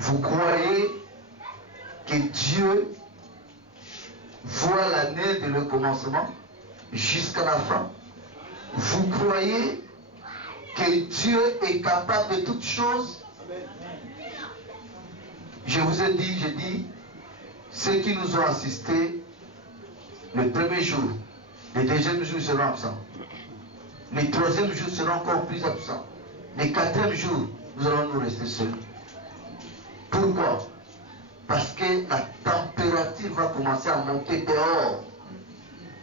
Vous croyez que Dieu voit l'année de le commencement jusqu'à la fin? Vous croyez que Dieu est capable de toutes choses? Je vous ai dit, j'ai dit, ceux qui nous ont assistés, le premier jour, le deuxième jour seront absents. Le troisième jour seront encore plus absents. Le quatrième jour, nous allons nous rester seuls. Pourquoi? Parce que la température va commencer à monter dehors.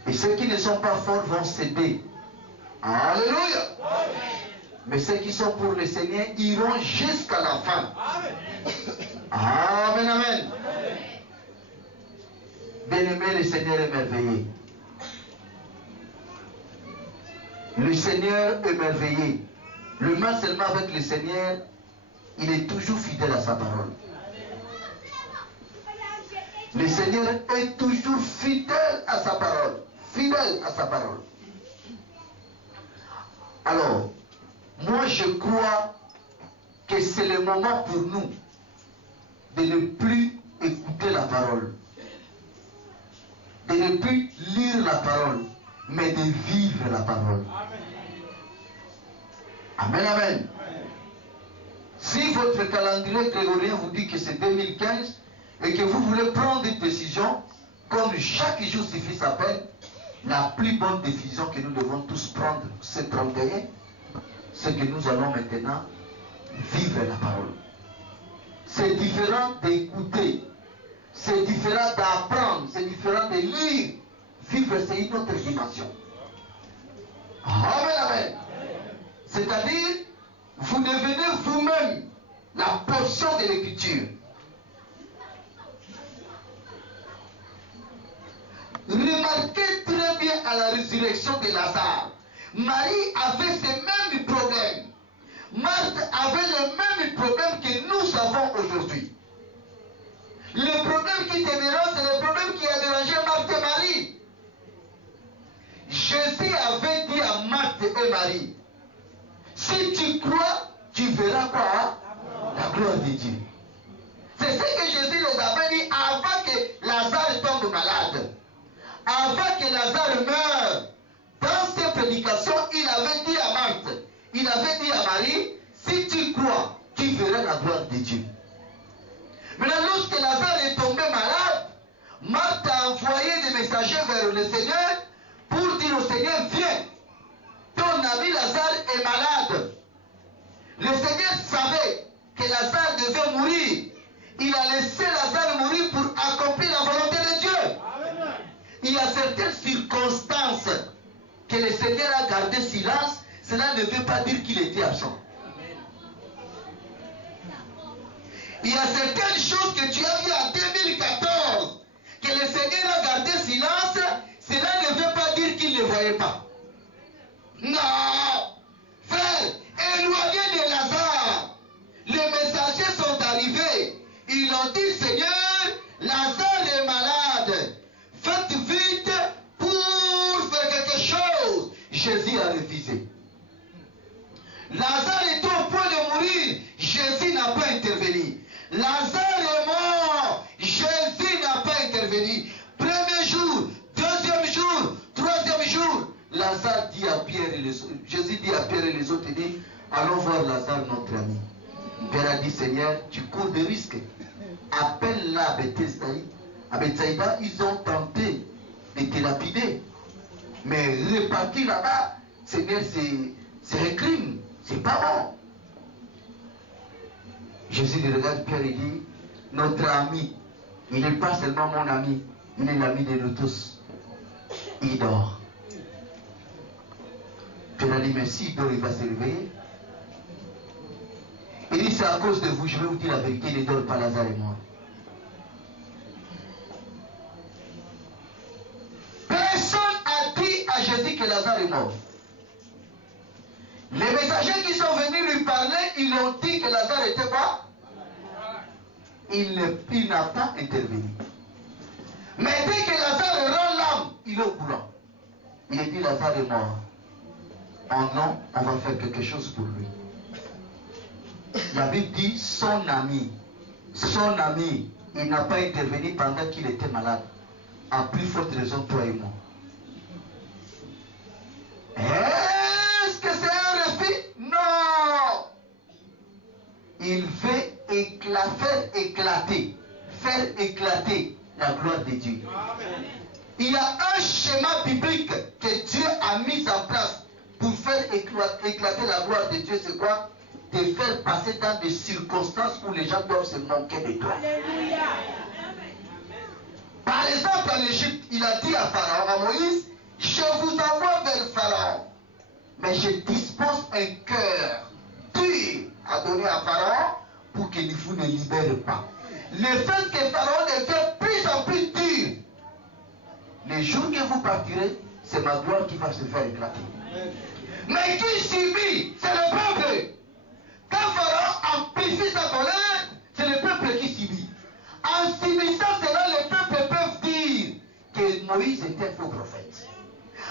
Et ceux qui ne sont pas forts vont céder. Alléluia! Mais ceux qui sont pour le Seigneur iront jusqu'à la fin. Amen, amen. Bien-aimé, le Seigneur est merveilleux. Le Seigneur est merveilleux. Le mal seulement avec le Seigneur, il est toujours fidèle à sa parole. Le Seigneur est toujours fidèle à sa parole. Fidèle à sa parole. Alors, moi je crois que c'est le moment pour nous de ne plus écouter la parole. De ne plus lire la parole, mais de vivre la parole. Amen, amen. Si votre calendrier grégorien vous dit que c'est 2015 et que vous voulez prendre des décisions, comme chaque jour suffit sa peine, la plus bonne décision que nous devons tous prendre ce 31, c'est que nous allons maintenant vivre la parole. C'est différent d'écouter, c'est différent d'apprendre, c'est différent de lire. Vivre, c'est une autre dimension. Amen, amen. C'est-à-dire, vous devenez vous-même la portion de l'écriture. Remarquez très bien à la résurrection de Lazare. Marie avait ces mêmes problèmes. Marthe avait le même problème que nous avons aujourd'hui. Le problème qui te dérange, c'est le problème qui a dérangé Marthe et Marie. Jésus avait dit à Marthe et Marie, si tu crois, tu verras quoi? La gloire de Dieu. C'est ce que Jésus les avait dit avant que Lazare tombe malade. Avant que Lazare meure. Dans ses prédications, il avait dit à Marthe, il avait dit à Marie, si tu crois, tu verras la gloire de Dieu. Maintenant, lorsque Lazare est tombé malade, Marthe a envoyé des messagers vers le Seigneur pour dire au Seigneur, viens, ton ami Lazare est malade. Le Seigneur savait que Lazare devait mourir. Il a laissé Lazare mourir pour accomplir la volonté de Dieu. Amen. Il y a certaines circonstances que le Seigneur a gardé silence. Cela ne veut pas dire qu'il était absent. Il y a certaines choses que tu as vues en 2014 que le Seigneur a gardé silence. Cela ne veut pas dire qu'il ne voyait pas. Non, frère, éloigné de Lazare. Les messagers sont arrivés. Ils ont dit, Seigneur, Lazare est malade. Faites vite pour faire quelque chose. Jésus a refusé. Lazare était au point de mourir. Jésus n'a pas intervenu. Lazare est mort. Jésus n'a pas intervenu. Premier jour, deuxième jour, troisième jour. Lazare dit à Pierre et les autres, Jésus dit à Pierre et les autres, il dit, allons voir Lazare, notre ami. Pierre a dit, Seigneur, tu cours des risques. Appelle-la à Bethsaïda, ils ont tenté de te lapider. Mais repartir là-bas, Seigneur, c'est un crime. C'est pas bon. Jésus le regarde Pierre et dit, notre ami, il n'est pas seulement mon ami, il est l'ami de nous tous. Il dort. Pierre a dit, mais s'il dort, il va se réveiller. Il dit, c'est à cause de vous, je vais vous dire la vérité, il ne dort pas, Lazare est mort. Personne n'a dit à Jésus que Lazare est mort. Les messagers qui sont venus lui parler, ils ont dit que Lazare était pas. Il n'a pas intervenu. Mais dès que Lazare rend l'âme, il est au courant. Il a dit, Lazare est mort. Oh non, on va faire quelque chose pour lui. La Bible dit son ami son ami, il n'a pas intervenu pendant qu'il était malade. À plus forte raison, toi et moi. Est-ce que c'est un refus? Non. Il veut faire éclater la gloire de Dieu. Amen. Il y a un schéma biblique que Dieu a mis en place pour faire éclater la gloire de Dieu. C'est quoi? De faire passer dans des circonstances où les gens doivent se moquer de toi. Alléluia. Par exemple, en Égypte, il a dit à Pharaon, à Moïse, je vous envoie vers Pharaon, mais je dispose un cœur dur à donner à Pharaon pour qu'il vous ne libère pas. Le fait que Pharaon devient plus en plus dur, les jours que vous partirez, c'est ma gloire qui va se faire éclater. Mais qui subit? C'est le peuple. Quand Pharaon amplifie sa colère, c'est le peuple qui subit. En subissant cela, les peuples peuvent dire que Moïse était un faux prophète.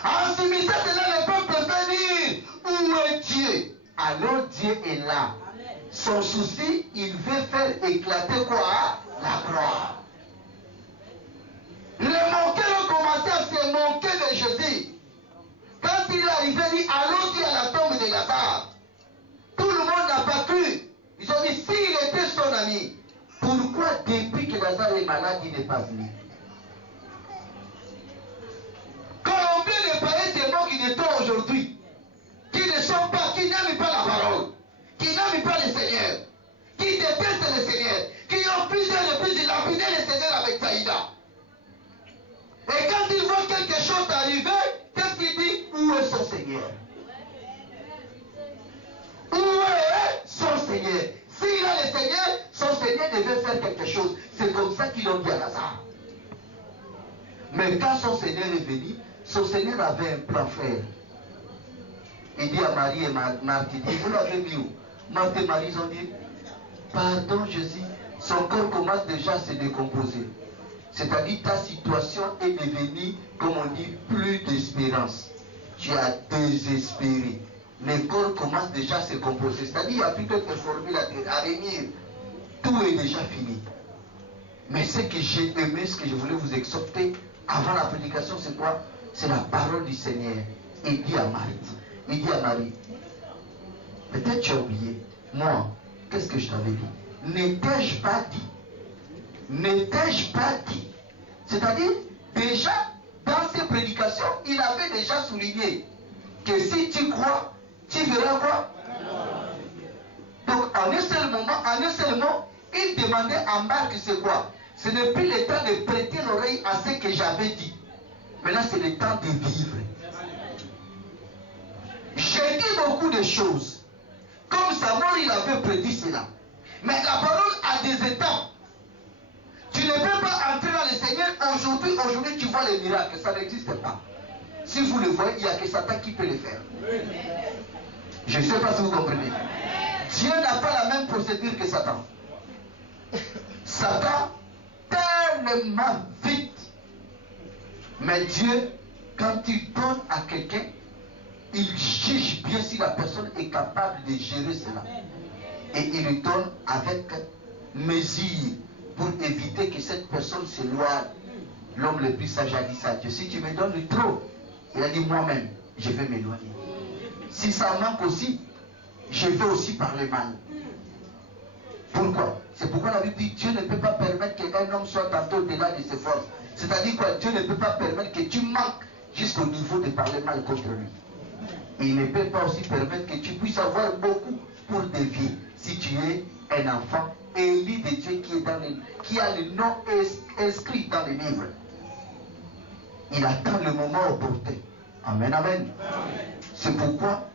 En subissant cela, le peuple peut dire où est Dieu? Alors Dieu est là. Son souci, il veut faire éclater quoi? La gloire. Les moqueurs ont commencé à se moquer de Jésus. Quand il est arrivé, il dit allons-y à la tombe de Lazare. Tout le monde n'a pas cru. Ils ont dit s'il était son ami, pourquoi depuis que Lazare est malade, il n'est pas venu? Combien de païens démons qui sont aujourd'hui, qui ne sont pas, qui n'aiment pas la parole, qui n'aiment pas le Seigneur, qui détestent le Seigneur, qui ont plusieurs reprises lapidé le Seigneur avec Saïda. Et quand il voit quelque chose arriver, qu'est-ce qu'il dit? Où est son Seigneur? Où est son Seigneur? S'il a le Seigneur, son Seigneur devait faire quelque chose. C'est comme ça qu'ils l'ont dit à Lazare. Mais quand son Seigneur est venu, son Seigneur avait un plan frère. Il dit à Marie et Marthe, il dit, vous l'avez mis où? Marthe et Marie ont dit, pardon Jésus, son corps commence déjà à se décomposer. C'est-à-dire ta situation est devenue, comme on dit, plus d'espérance. Tu as désespéré. Le corps commence déjà à se composer. C'est-à-dire qu'il n'y a plus d'autres formules à venir. Tout est déjà fini. Mais ce que j'ai aimé, ce que je voulais vous exhorter avant la prédication, c'est quoi? C'est la parole du Seigneur. Il dit à Marie, peut-être tu as oublié, moi, qu'est-ce que je t'avais dit? N'étais-je pas dit? C'est-à-dire, déjà, dans ses prédications, il avait déjà souligné que si tu crois, tu verras quoi? Donc, en un seul moment, il demandait à Marc, c'est quoi? Ce n'est plus le temps de prêter l'oreille à ce que j'avais dit. Maintenant, c'est le temps de vivre. J'ai dit beaucoup de choses. Comme Samuel, il avait prédit cela. Mais la parole a des étapes. Tu ne peux pas entrer dans le Seigneur aujourd'hui tu vois les miracles. Ça n'existe pas. Si vous le voyez, il n'y a que Satan qui peut le faire. Je ne sais pas si vous comprenez. Dieu n'a pas la même procédure que Satan. Satan, tellement vite. Mais Dieu, quand il donne à quelqu'un, il juge bien si la personne est capable de gérer cela. Et il lui donne avec mesure pour éviter que cette personne s'éloigne. L'homme le plus sage a dit ça. Dieu, si tu me donnes trop, il a dit moi-même, je vais m'éloigner. Si ça manque aussi, je vais aussi parler mal. Pourquoi? C'est pourquoi la Bible dit Dieu ne peut pas permettre qu'un homme soit tenté au-delà de ses forces. C'est-à-dire quoi? Dieu ne peut pas permettre que tu manques jusqu'au niveau de parler mal contre lui. Il ne peut pas aussi permettre que tu puisses avoir beaucoup pour dévier. Si tu es un enfant élu de Dieu qui a le nom inscrit dans le livre. Il attend le moment opportun. Amen, amen. C'est pourquoi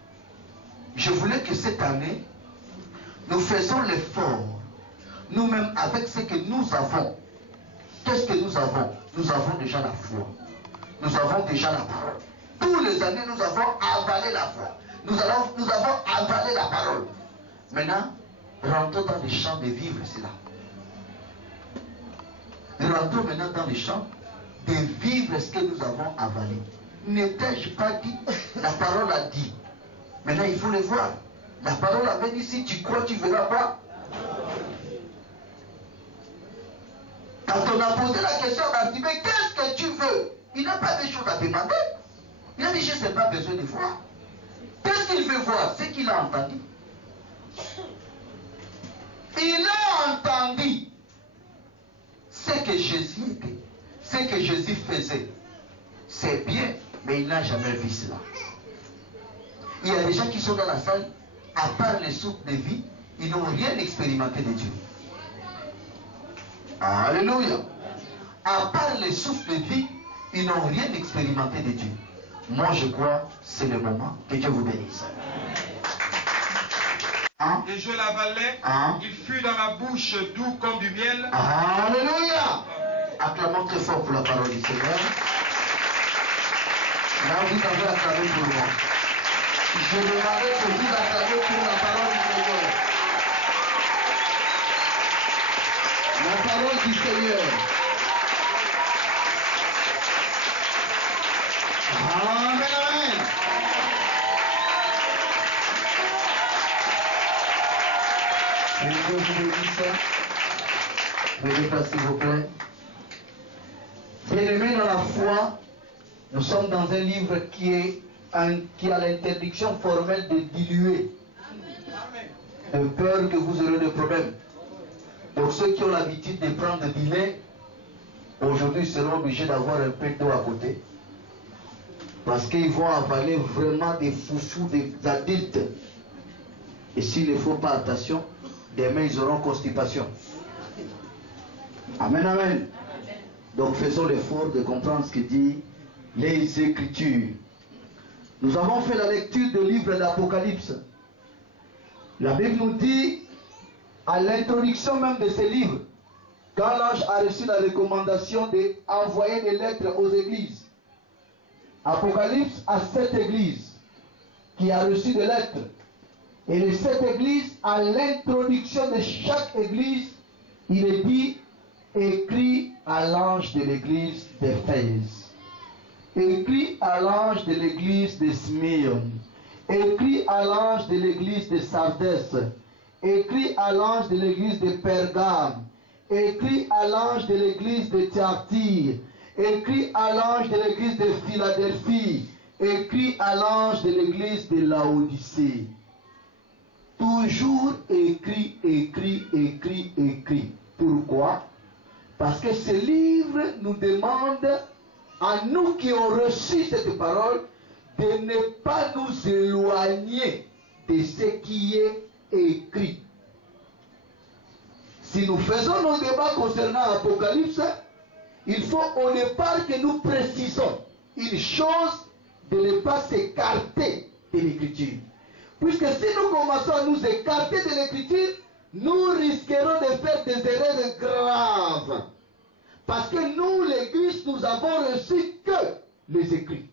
je voulais que cette année, nous faisons l'effort, nous-mêmes, avec ce que nous avons. Qu'est-ce que nous avons? Nous avons déjà la foi. Nous avons déjà la parole. Tous les années, nous avons avalé la foi. Nous avons avalé la parole. Maintenant, rentrons dans les champs de vivre cela. Rentrons maintenant dans les champs de vivre ce que nous avons avalé. N'étais-je pas dit? La parole a dit. Maintenant, il faut le voir. La parole avait dit, si tu crois, tu verras quoi? Quand on a posé la question, on a dit, mais qu'est-ce que tu veux? Il n'a pas de choses à demander. Il a dit, je n'ai pas besoin de voir. Qu'est-ce qu'il veut voir? C'est qu'il a entendu. Il a entendu ce que Jésus était, ce que Jésus faisait. C'est bien, mais il n'a jamais vu cela. Il y a des gens qui sont dans la salle, à part les souffles de vie, ils n'ont rien expérimenté de Dieu. Alléluia. À part les souffles de vie, ils n'ont rien expérimenté de Dieu. Moi, je crois, c'est le moment. Que Dieu vous bénisse. Hein? Et je l'avalai, hein? Il fut dans ma bouche doux comme du miel. Alléluia. Acclamons très fort pour la parole du Seigneur. Là, vous avez acclamé pour moi. Je demandais que vous acclamez pour la parole du Seigneur. La parole du Seigneur. Amen, amen. Que Dieu vous bénisse. Veuillez passer, s'il vous plaît. Bien-aimés dans la foi, nous sommes dans un livre qui a l'interdiction formelle de diluer. De peur que vous aurez des problèmes. Pour ceux qui ont l'habitude de prendre du lait, aujourd'hui seront obligés d'avoir un peu d'eau à côté. Parce qu'ils vont avaler vraiment des foufous, des adultes. Et s'ils ne font pas attention, demain ils auront constipation. Amen, amen. Donc faisons l'effort de comprendre ce que dit les Écritures. Nous avons fait la lecture du livre d'Apocalypse. La Bible nous dit, à l'introduction même de ce livre, quand l'ange a reçu la recommandation d'envoyer des lettres aux églises, Apocalypse a 7 églises qui a reçu des lettres. Et les 7 églises, à l'introduction de chaque église, il est dit, écrit à l'ange de l'église d'Éphèse, écrit à l'ange de l'église de Smyrne, écrit à l'ange de l'église de Sardès, écrit à l'ange de l'église de Pergame, écrit à l'ange de l'église de Thyatire, écrit à l'ange de l'église de Philadelphie, écrit à l'ange de l'église de Laodicée. Toujours écrit, écrit, écrit, écrit. Pourquoi? Parce que ce livre nous demande, à nous qui ont reçu cette parole, de ne pas nous éloigner de ce qui est écrit. Si nous faisons nos débats concernant l'Apocalypse, il faut au départ que nous précisons une chose, de ne pas s'écarter de l'Écriture. Puisque si nous commençons à nous écarter de l'Écriture, nous risquerons de faire des erreurs graves. Parce que nous, l'Église, nous avons reçu que les écrits.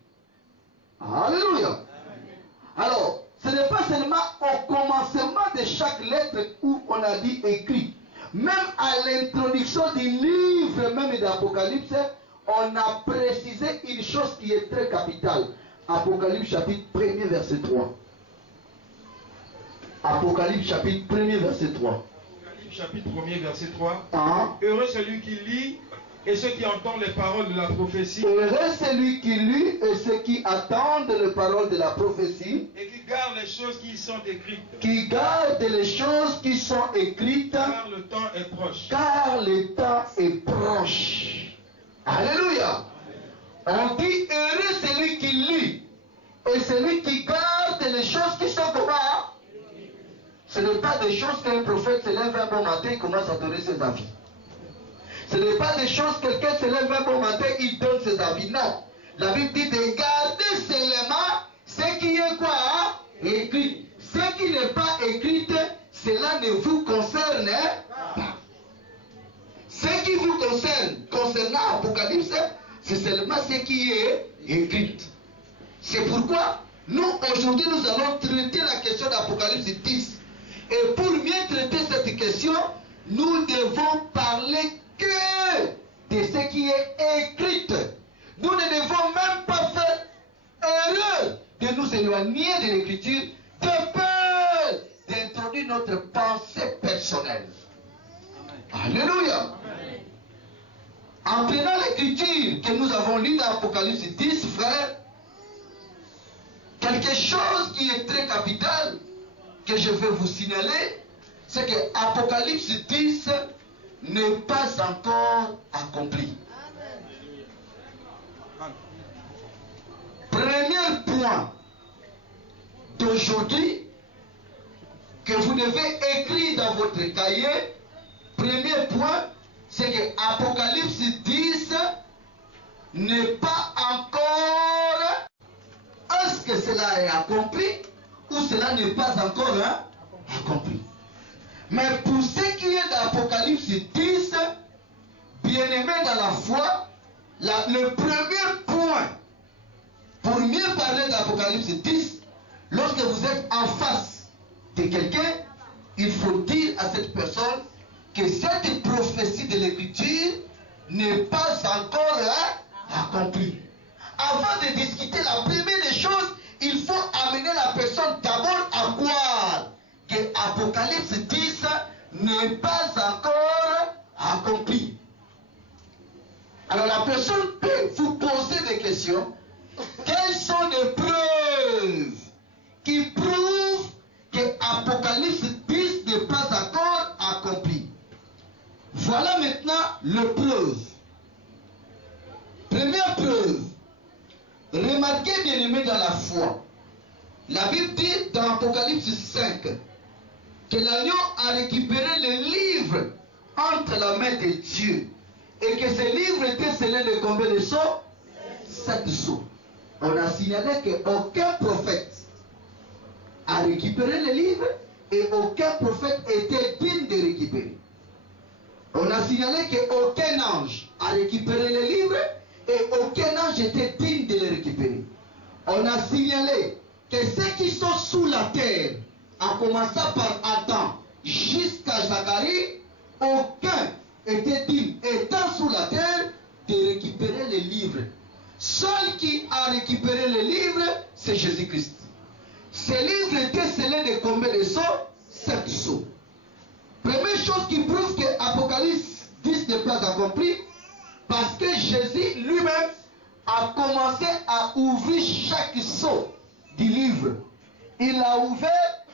Alléluia. Alors, ce n'est pas seulement au commencement de chaque lettre où on a dit écrit. Même à l'introduction du livre même d'Apocalypse, on a précisé une chose qui est très capitale. Apocalypse chapitre 1er verset 3. Apocalypse chapitre 1er verset 3. Apocalypse chapitre 1er verset 3. Hein? Heureux celui qui lit et ceux qui entendent les paroles de la prophétie. Heureux celui qui lit et ceux qui attendent les paroles de la prophétie. Et qui gardent les choses qui y sont écrites. Qui gardent les choses qui sont écrites. Car le temps est proche. Car le temps est proche. Alléluia. On dit heureux celui qui lit et celui qui garde les choses qui sont comment? Ce n'est pas des choses qu'un prophète se lève un bon matin et commence à donner ses avis. Ce n'est pas des choses que quelqu'un se lève un bon matin et il donne ses avis. Non. La Bible dit de garder seulement ce qui est quoi? Hein? Écrit. Ce qui n'est pas écrit, cela ne vous concerne pas. Ce qui vous concerne, concernant Apocalypse, c'est seulement ce qui est écrit. C'est pourquoi nous, aujourd'hui, nous allons traiter la question d'Apocalypse 10. Et pour mieux traiter cette question, nous devons parler que de ce qui est écrit. Nous ne devons même pas faire erreur de nous éloigner de l'écriture de peur d'introduire notre pensée personnelle. Amen. Alléluia. Amen. En prenant l'écriture que nous avons lue dans Apocalypse 10, frère, quelque chose qui est très capital, que je vais vous signaler, c'est que Apocalypse 10 n'est pas encore accompli. Premier point d'aujourd'hui que vous devez écrire dans votre cahier, premier point, c'est que Apocalypse 10 n'est pas encore. Est-ce que cela est accompli ou cela n'est pas encore accompli? Mais pour ce qui est d'Apocalypse 10, bien-aimé dans la foi, le premier point, pour mieux parler d'Apocalypse 10, lorsque vous êtes en face de quelqu'un, il faut dire à cette personne que cette prophétie de l'Écriture n'est pas encore accomplie. Avant de discuter la première des choses, il faut amener la personne d'abord à croire que Apocalypse 10 n'est pas encore accompli. Alors la personne peut vous poser des questions. Quelles sont les preuves qui prouvent que Apocalypse 10 n'est pas encore accompli? Voilà maintenant les preuves. Première preuve. Remarquez, bien aimé dans la foi. La Bible dit dans Apocalypse 5 que l'agneau a récupéré le livre entre la main de Dieu et que ce livre était scellé de combien de sceaux? 7 sceaux. On a signalé qu'aucun prophète a récupéré le livre et aucun prophète était digne de récupérer. On a signalé qu'aucun ange a récupéré le livre et aucun ange était digne de le récupérer. On a signalé que ceux qui sont sous la terre, en commençant par Adam jusqu'à Zacharie, aucun était digne, étant sous la terre, de récupérer les livres. Seul qui a récupéré les livres, c'est Jésus-Christ. Ces livres étaient scellés de combien de sceaux? 7 sceaux. Première chose qui prouve que Apocalypse 10 n'est pas accompli, parce que Jésus lui-même a commencé à ouvrir chaque sceau du livre. Il a ouvert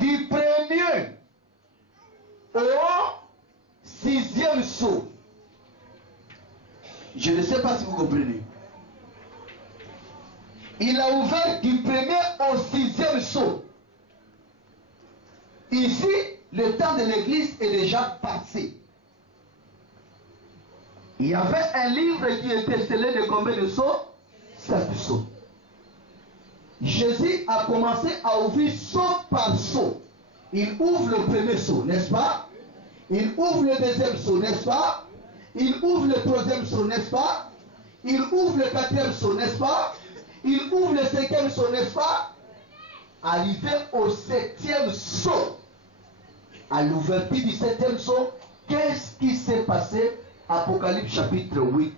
du premier au 6e sceau. Je ne sais pas si vous comprenez. Il a ouvert du premier au 6e sceau. Ici, le temps de l'église est déjà passé. Il y avait un livre qui était scellé de combien de sceaux? 7 sceaux. Jésus a commencé à ouvrir sceau par sceau. Il ouvre le premier sceau, n'est-ce pas? Il ouvre le deuxième sceau, n'est-ce pas? Il ouvre le troisième sceau, n'est-ce pas? Il ouvre le quatrième sceau, n'est-ce pas? Il ouvre le cinquième sceau, n'est-ce pas? Arrivé au 7e sceau, à l'ouverture du 7e sceau, qu'est-ce qui s'est passé? Apocalypse chapitre 8,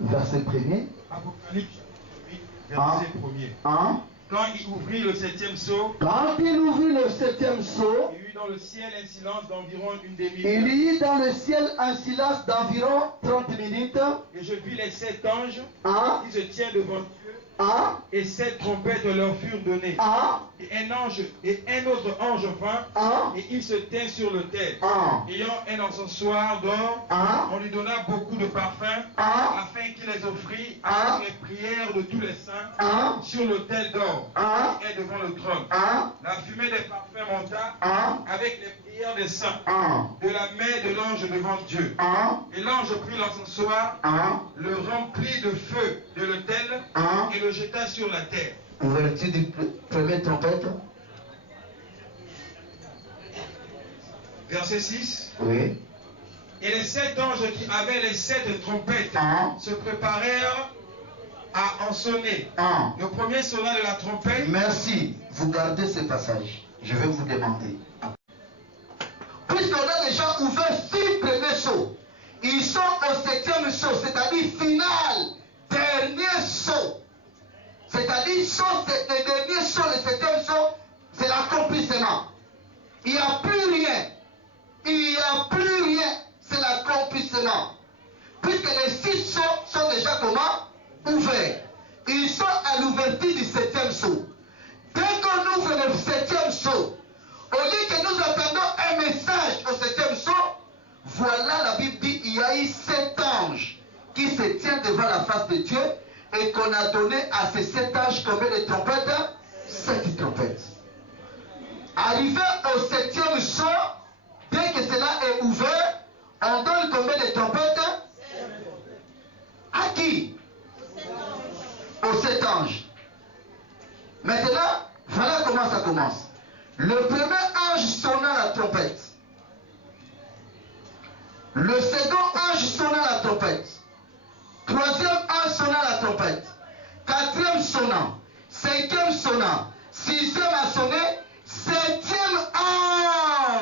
verset 1er. Apocalypse chapitre 8, verset 1er. Hein? Quand il ouvrit le 7e sceau, Quand il ouvrit le 7e sceau, il y eut dans le ciel un silence d'environ une demi-heure. il y eut dans le ciel un silence d'environ 30 minutes. Et je vis les 7 anges Hein? qui se tiennent devant Dieu, Hein? et 7 trompettes leur furent données. Hein? Et un autre ange vint, Hein? et il se tint sur l'autel. Hein? Ayant un encensoir d'or, Hein? on lui donna beaucoup de parfums, Hein? afin qu'il les offrit Hein? avec les prières de tous les saints Hein? sur l'autel d'or Hein? qui est devant le trône. Hein? La fumée des parfums monta Hein? avec les prières des saints Hein? de la main de l'ange devant Dieu. Hein? Et l'ange prit l'encensoir, Hein? le remplit de feu de l'autel Hein? et le jeta sur la terre. Ouverture du premier trompette. Verset 6. Oui. Et les 7 anges qui avaient les 7 trompettes Hein? se préparèrent à en sonner. Hein? Le premier sonna de la trompette. Merci. Vous gardez ce passage. Je vais vous demander. Puisqu'on a déjà ouvert 6 premiers sceaux, ils sont au 7e sceau, c'est-à-dire final, dernier sceau. C'est-à-dire, le dernier sceau, le 7e sceau, c'est l'accomplissement. Il n'y a plus rien. Il n'y a plus rien. C'est l'accomplissement. puisque les 6 sceaux sont déjà comment? Ouverts. Ils sont à l'ouverture du 7e sceau. Dès qu'on ouvre le 7e sceau, au lieu que nous attendons un message au 7e sceau, voilà, la Bible dit, il y a eu 7 anges qui se tiennent devant la face de Dieu et qu'on a donné à ces 7 anges combien de trompettes? 7 trompettes. Arrivé au 7e sceau, dès que cela est ouvert, on donne combien de trompettes? À qui? Aux 7 anges. Maintenant, voilà comment ça commence. Le premier ange sonna la trompette. Le second ange sonna la trompette. Troisième ange sonna la trompette. Quatrième sonnant. Cinquième sonnant. Sixième a sonné. Septième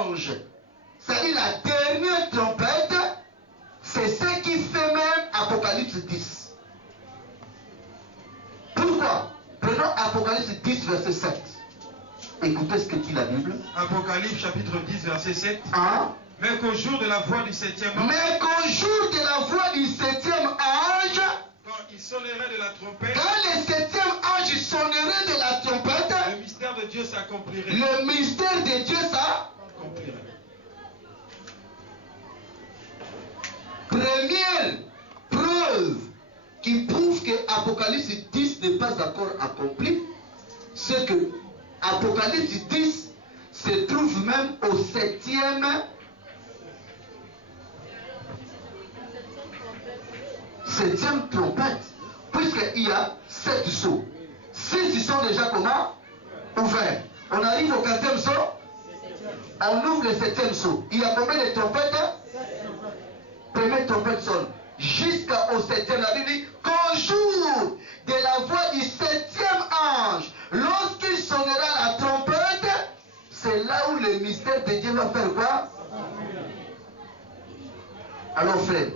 ange. C'est-à-dire la dernière trompette. C'est ce qui fait même Apocalypse 10. Pourquoi? Prenons Apocalypse 10, verset 7. Écoutez ce que dit la Bible. Apocalypse chapitre 10, verset 7. Mais qu'au jour de la voix du 7e ange. Mais qu'au jour de la voix du 7e ange. Quand il sonnerait de la trompette. Quand le 7e ange sonnerait de la trompette. Le mystère de Dieu s'accomplirait. Le mystère de Dieu s'accomplirait. Première preuve qui prouve que Apocalypse 10 n'est pas encore accompli, c'est que Apocalypse 10 se trouve même au 7e trompette, puisqu'il y a 7 sceaux. 6 sont déjà comment? Ouverts. On arrive au 4e sceau, on ouvre le 7e sceau. Il y a combien de trompettes? Première trompette sonne. Jusqu'au 7e, la Bible dit qu'au jour de la voix du 7e ange, lorsqu'il sonnera la trompette, c'est là où le mystère de Dieu va faire quoi? Alors frère,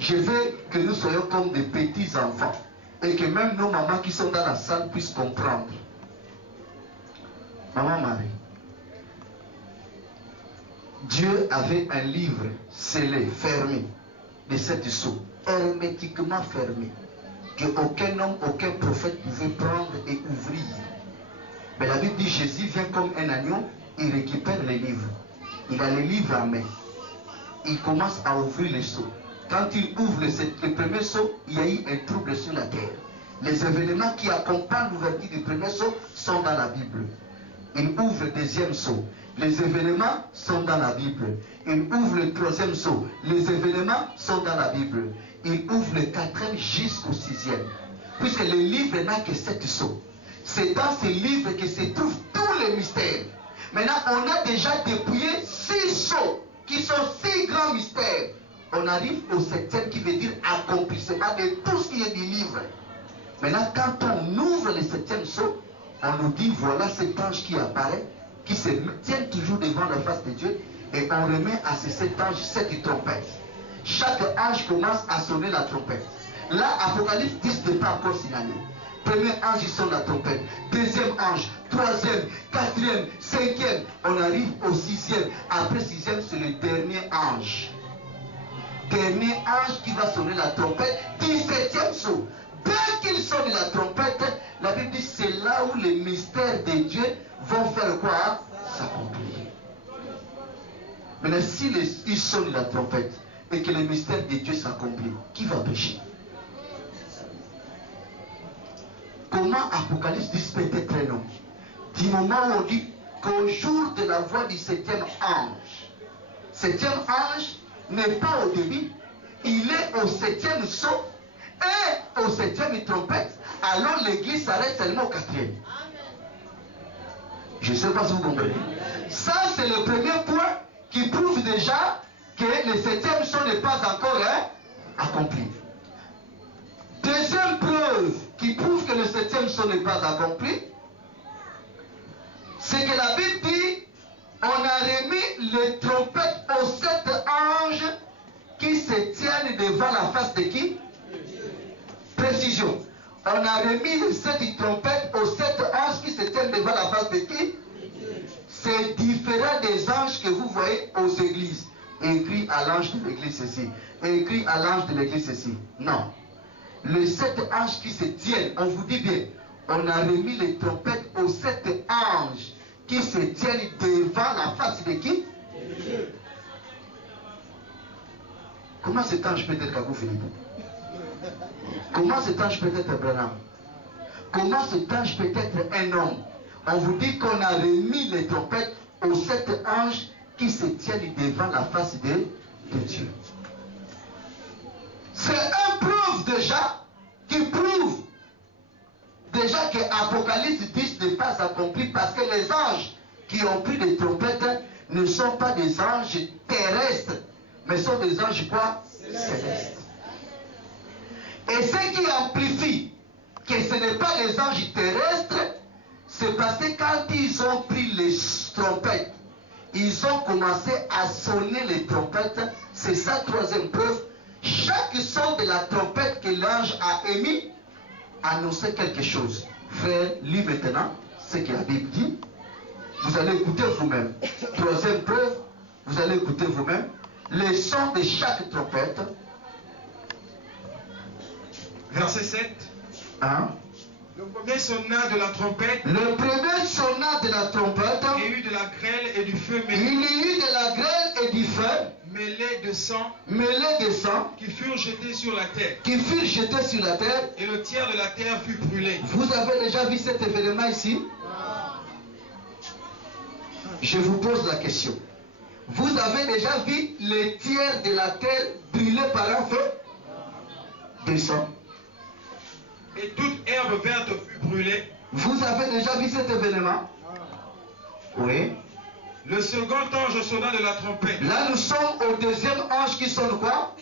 je veux que nous soyons comme des petits enfants et que même nos mamans qui sont dans la salle puissent comprendre. Maman Marie, Dieu avait un livre scellé, fermé, de 7 sceaux, hermétiquement fermé, qu'aucun homme, aucun prophète pouvait prendre et ouvrir. Mais la Bible dit Jésus vient comme un agneau, il récupère les livres. Il a les livres en main. Il commence à ouvrir les sceaux. Quand il ouvre le premier sceau, il y a eu un trouble sur la terre. Les événements qui accompagnent l'ouverture du premier sceau sont dans la Bible. Il ouvre le deuxième sceau. Les événements sont dans la Bible. Il ouvre le troisième sceau. Les événements sont dans la Bible. Il ouvre le 4e jusqu'au 6e. Puisque le livre n'a que 7 sceaux. C'est dans ces livres que se trouvent tous les mystères. Maintenant, on a déjà dépouillé 6 sceaux qui sont 6 grands mystères. On arrive au 7e qui veut dire accomplissement de tout ce qui est du livre. Maintenant, quand on ouvre le 7e sceau, on nous dit voilà cet ange qui apparaît, qui se tient toujours devant la face de Dieu, et on remet à ces 7 anges 7 trompettes. Chaque ange commence à sonner la trompette. Là, Apocalypse 10 n'est pas encore signalé. Premier ange, il sonne la trompette. Deuxième ange, troisième, quatrième, cinquième. On arrive au 6e. Après 6e, c'est le dernier ange. Dernier ange qui va sonner la trompette. 17e sceau. Dès qu'il sonne la trompette, la Bible dit c'est là où les mystères de Dieu vont faire quoi? S'accomplir. Maintenant, s'il sonne la trompette et que les mystères de Dieu s'accomplissent, qui va pécher? Comment Apocalypse 10 peut être un nom? Du moment où on dit qu'au jour de la voix du 7e ange, 7e ange n'est pas au début, il est au 7e sceau et au 7e trompette. Alors l'église s'arrête seulement au 4e. Je ne sais pas si vous comprenez. Ça, c'est le premier point qui prouve déjà que le 7e sceau n'est pas encore accompli. Deuxième preuve qui prouve que le 7e sceau n'est pas accompli, c'est que la Bible dit on a remis les trompettes aux 7 anges qui se tiennent devant la face de qui? Précision. On a remis les 7 trompettes aux 7 anges qui se tiennent devant la face de qui? C'est différent des anges que vous voyez aux églises. écrit à l'ange de l'église ceci, écrit à l'ange de l'église ceci. Non. Les 7 anges qui se tiennent, on vous dit bien, on a remis les trompettes aux 7 anges qui se tiennent devant la face de qui? Comment cet ange peut être Kabou Philippe? Comment cet ange peut être Branham? Comment cet ange peut être un homme? On vous dit qu'on a remis les trompettes aux 7 anges qui se tiennent devant la face de Dieu. C'est un preuve déjà qui prouve déjà que Apocalypse 10 n'est pas accompli parce que les anges qui ont pris les trompettes ne sont pas des anges terrestres, mais sont des anges quoi? Célestes. Et ce qui amplifie que ce n'est pas les anges terrestres, c'est parce que quand ils ont pris les trompettes, ils ont commencé à sonner les trompettes. C'est sa troisième preuve. Chaque son de la trompette que l'ange a émis annonçait quelque chose. Frère, lis maintenant ce que la Bible dit. Vous allez écouter vous-même. Troisième preuve, vous allez écouter vous-même. Les sons de chaque trompette. Verset 7. Hein? Le premier sonna de la trompette. Le premier sonna de la trompette. Il y a eu de la grêle et du feu mêlé. Il y eut de la grêle et du feu. Mêlés de sang. Mêlés de sang. Qui furent jetés sur la terre. Qui furent jetés sur la terre. Et le tiers de la terre fut brûlé. Vous avez déjà vu cet événement ici? Je vous pose la question. Vous avez déjà vu le tiers de la terre brûlé par un feu de sang? Et toute herbe verte fut brûlée. Vous avez déjà vu cet événement? Oui. Le second ange sonna de la trompette. Là, nous sommes au deuxième ange qui sonne quoi?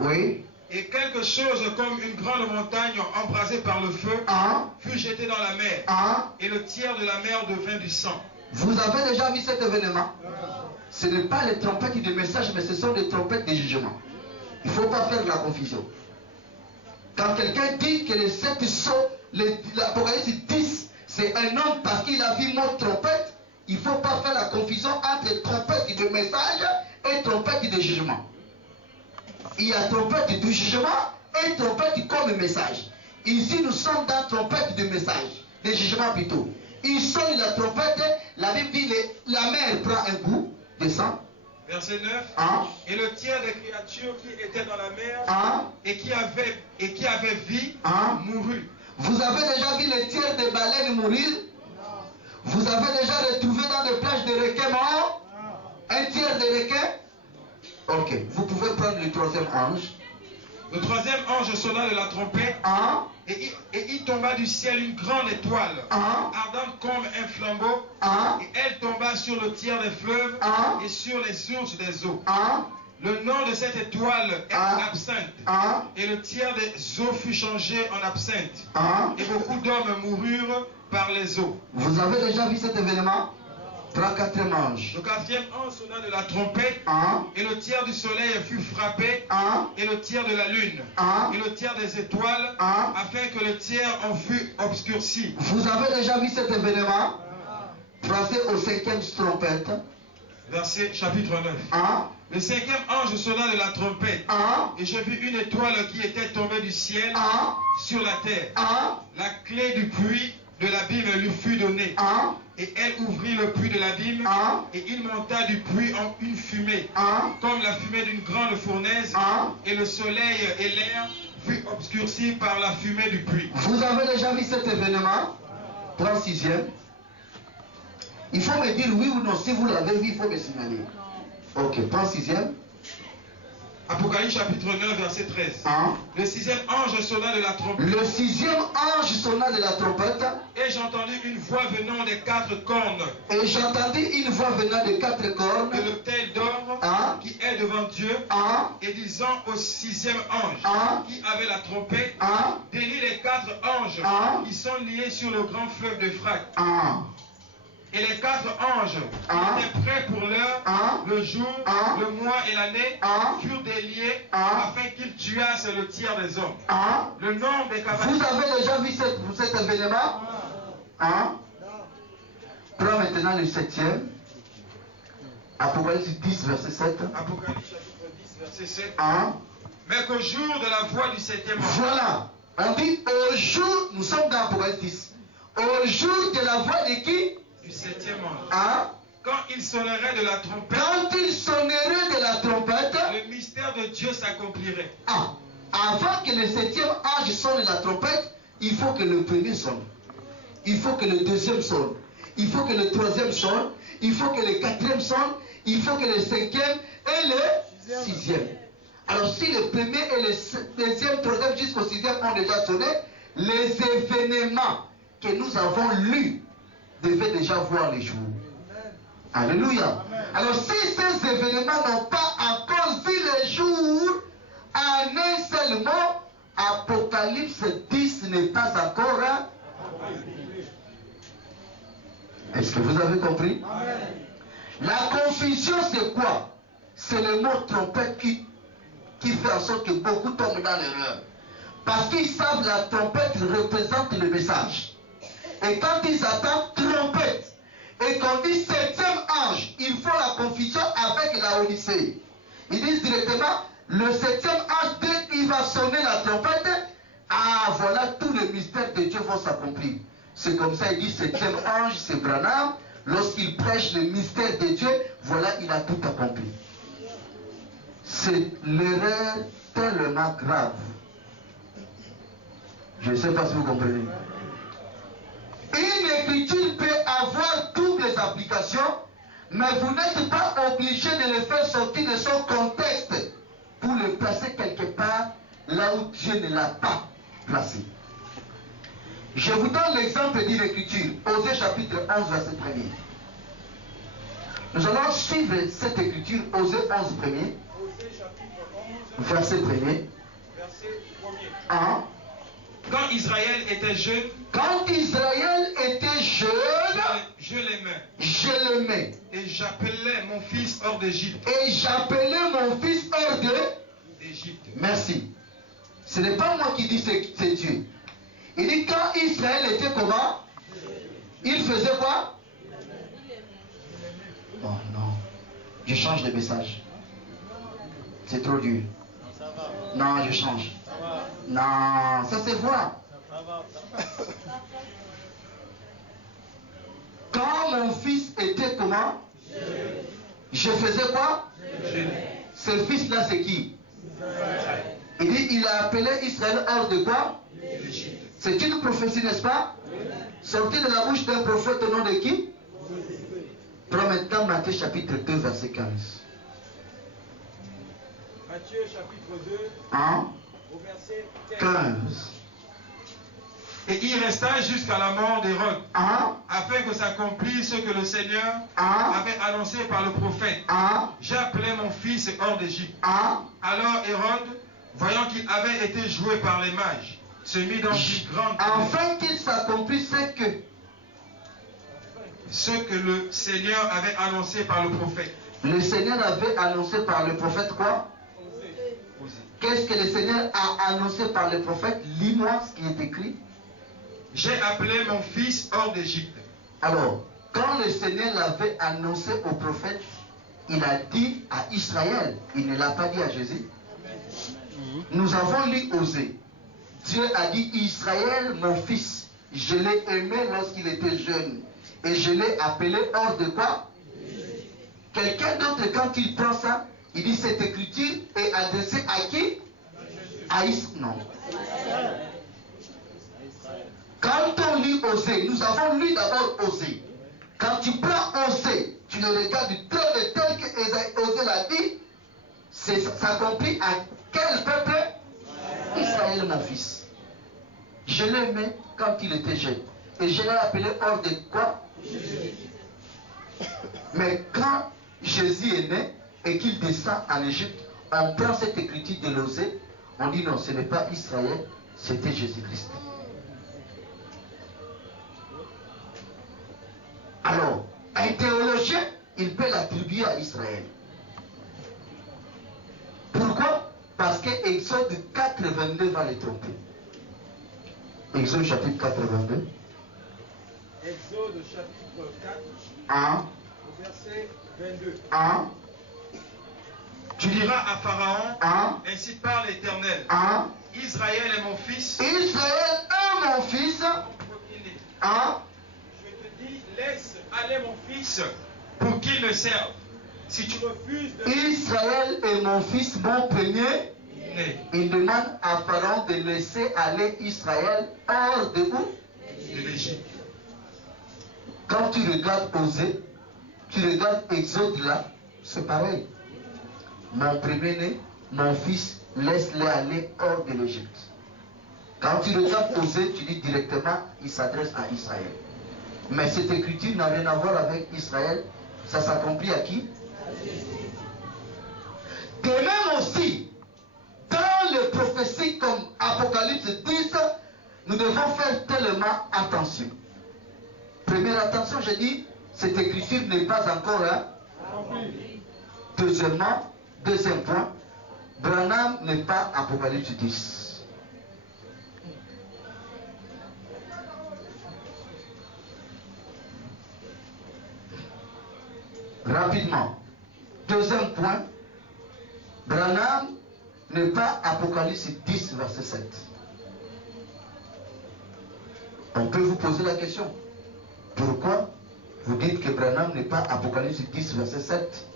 Oui. Et quelque chose comme une grande montagne embrasée par le feu fut jeté dans la mer. Et le tiers de la mer devint du sang. Vous avez déjà vu cet événement? Ce n'est pas les trompettes de message, mais ce sont des trompettes de jugement. Il ne faut pas faire de la confusion. Quand quelqu'un dit que les 7 sons, l'Apocalypse 10, c'est un homme parce qu'il a vu mot trompette, il ne faut pas faire la confusion entre trompette de message et trompette de jugement. Il y a trompette de jugement et trompette comme message. Ici, nous sommes dans trompette de message, de jugement plutôt. Il sonne la trompette, la Bible dit la mer prend un goût de sang. Verset 9. Et le tiers des créatures qui étaient dans la mer et qui avaient vie mourut. Vous avez déjà vu le tiers des baleines mourir? Vous avez déjà retrouvé dans des plages de requins morts un tiers de requins? Ok, vous pouvez prendre le troisième ange. Le troisième ange sonna de la trompette et il tomba du ciel une grande étoile ardente comme un flambeau et elle tomba sur le tiers des fleuves et sur les sources des eaux. Le nom de cette étoile est absinthe et le tiers des eaux fut changé en absinthe et beaucoup d'hommes moururent par les eaux. Vous avez déjà vu cet événement? Quatrième ange. Le quatrième ange sonna de la trompette et le tiers du soleil fut frappé et le tiers de la lune et le tiers des étoiles afin que le tiers en fût obscurci. Vous avez déjà vu cet événement? Passez au cinquième trompette. Verset chapitre 9. Le cinquième ange sonna de la trompette et je vis une étoile qui était tombée du ciel sur la terre. La clé du puits de l'abîme lui fut donnée. Et elle ouvrit le puits de l'abîme et il monta du puits en une fumée comme la fumée d'une grande fournaise et le soleil et l'air furent obscurcis par la fumée du puits. Vous avez déjà vu cet événement? Prends sixième. Il faut me dire oui ou non. Si vous l'avez vu, il faut me signaler. Ok, prends sixième. Apocalypse chapitre 9 verset 13. Le sixième ange sonna de la trompette. Le sixième ange sonna de la trompette. Et j'entendis une voix venant des 4 cornes. Et j'entendis une voix venant des 4 cornes. De l'autel d'or qui est devant Dieu. Et disant au sixième ange qui avait la trompette. Délie les 4 anges qui sont liés sur le grand fleuve d'Euphrate. Et les 4 anges qui étaient prêts pour l'heure, le jour, le mois et l'année, furent déliés afin qu'ils tuassent le tiers des hommes. Le nombre des cavaliers. Vous avez déjà vu cet événement? Prends maintenant le septième. Apocalypse 10, verset 7. Apocalypse chapitre 10, verset 7. Hein? Mais qu'au jour de la voix du septième ange. Voilà. On dit au jour, nous sommes dans Apocalypse 10. Au jour de la voix de qui? Du septième ange. Hein? Quand il sonnerait de la trompette. Quand il sonnerait de la trompette. Le mystère de Dieu s'accomplirait. Ah. Avant que le septième ange sonne la trompette, il faut que le premier sonne. Il faut que le deuxième sonne. Il faut que le troisième sonne. Il faut que le quatrième sonne. Il faut que le cinquième et le sixième. Alors si le premier et le deuxième, troisième jusqu'au sixième ont déjà sonné, les événements que nous avons lus devaient déjà voir les jours. Alléluia. Alors si ces événements n'ont pas encore vu les jours, en un seul mot, Apocalypse 10 n'est pas encore. Est-ce que vous avez compris? Amen. La confusion, c'est quoi? C'est le mot trompette qui fait en sorte que beaucoup tombent dans l'erreur. Parce qu'ils savent que la trompette représente le message. Et quand ils attendent trompette, et qu'on dit septième ange, ils font la confusion avec la Odyssée. Ils disent directement, le septième ange, dès qu'il va sonner la trompette, ah voilà, tout le mystère de Dieu va s'accomplir. C'est comme ça, il dit septième ange, c'est Branham. Lorsqu'il prêche le mystère de Dieu, voilà, il a tout accompli. C'est l'erreur tellement grave. Je ne sais pas si vous comprenez. Une écriture peut avoir toutes les applications, mais vous n'êtes pas obligé de le faire sortir de son contexte pour le placer quelque part là où Dieu ne l'a pas placé. Je vous donne l'exemple d'une écriture, Osée chapitre 11, verset 1er. Nous allons suivre cette écriture, Osée 11, 1er. Osée chapitre 11, verset 1er. Verset 1er. Hein? Quand Israël était jeune, je l'aimais. Je l'aimais. Et j'appelais mon fils hors d'Égypte. D'Égypte. Merci. Ce n'est pas moi qui dis, c'est Dieu. Il dit quand Israël était comment? Il faisait quoi? Oh non. Je change de message. C'est trop dur. Non, je change. Non, ça se voit. Quand mon fils était comment? Je faisais quoi? Ce fils-là, c'est qui? Il dit, il a appelé Israël hors de quoi? C'est une prophétie, n'est-ce pas? Sortie de la bouche d'un prophète au nom de qui? Prends maintenant Matthieu chapitre 2, verset 15. Matthieu chapitre 2, Hein? au verset 15. Et il resta jusqu'à la mort d'Hérode, Hein? afin que s'accomplisse ce que le Seigneur Hein? avait annoncé par le prophète. Hein? J'ai appelé mon fils hors d'Égypte. Hein? Alors Hérode, voyant qu'il avait été joué par les mages, se mit dans une grande colère. Afin qu'il s'accomplisse ce que le Seigneur avait annoncé par le prophète. Le Seigneur avait annoncé par le prophète quoi? Qu'est-ce que le Seigneur a annoncé par le prophète? Lis-moi ce qui est écrit. J'ai appelé mon fils hors d'Égypte. Alors, quand le Seigneur l'avait annoncé au prophète, il a dit à Israël, il ne l'a pas dit à Jésus. Nous avons lu Osée. Dieu a dit, Israël, mon fils, je l'ai aimé lorsqu'il était jeune. Et je l'ai appelé hors de quoi? Quelqu'un d'autre, quand il prend ça, il dit, cette écriture est adressée à qui? À Israël. Non. Quand on lit Osée, nous avons lu d'abord Osée. Quand tu prends Osée, tu le regardes tel que Osée l'a dit, ça s'accomplit à quel peuple? Israël, mon fils. Je l'aimais quand il était jeune. Et je l'ai appelé hors de quoi? Mais quand Jésus est né et qu'il descend en Égypte, on prend cette écriture de l'Osée, on dit non, ce n'est pas Israël, c'était Jésus-Christ. Alors, un théologien, il peut l'attribuer à Israël. Pourquoi? Parce que Exode 4,22 va les tromper. Exode chapitre 4,22. Exode chapitre 4. Hein? Au verset 22. Hein? Tu diras à Pharaon, Hein? ainsi parle l'Éternel. Hein? Israël est mon fils. Israël est mon fils. Hein? Je te dis, laisse aller mon fils pour qu'il le serve. Si tu refuses de... Israël est mon fils, mon premier. Il demande à Pharaon de laisser aller Israël hors de où? De l'Égypte. Quand tu regardes Osée, tu regardes Exode là, c'est pareil. Mon premier-né, mon fils, laisse-le aller hors de l'Égypte. Quand tu regardes Osée, tu dis directement, il s'adresse à Israël. Mais cette écriture n'a rien à voir avec Israël. Ça s'accomplit à qui? De même aussi, dans les prophéties comme Apocalypse 10, nous devons faire tellement attention. Première attention, j'ai dit, cette écriture n'est pas encore là. Deuxièmement, deuxième point, Branham n'est pas Apocalypse 10. Rapidement. Deuxième point, Branham n'est pas Apocalypse 10, verset 7. On peut vous poser la question. Pourquoi vous dites que Branham n'est pas Apocalypse 10, verset 7?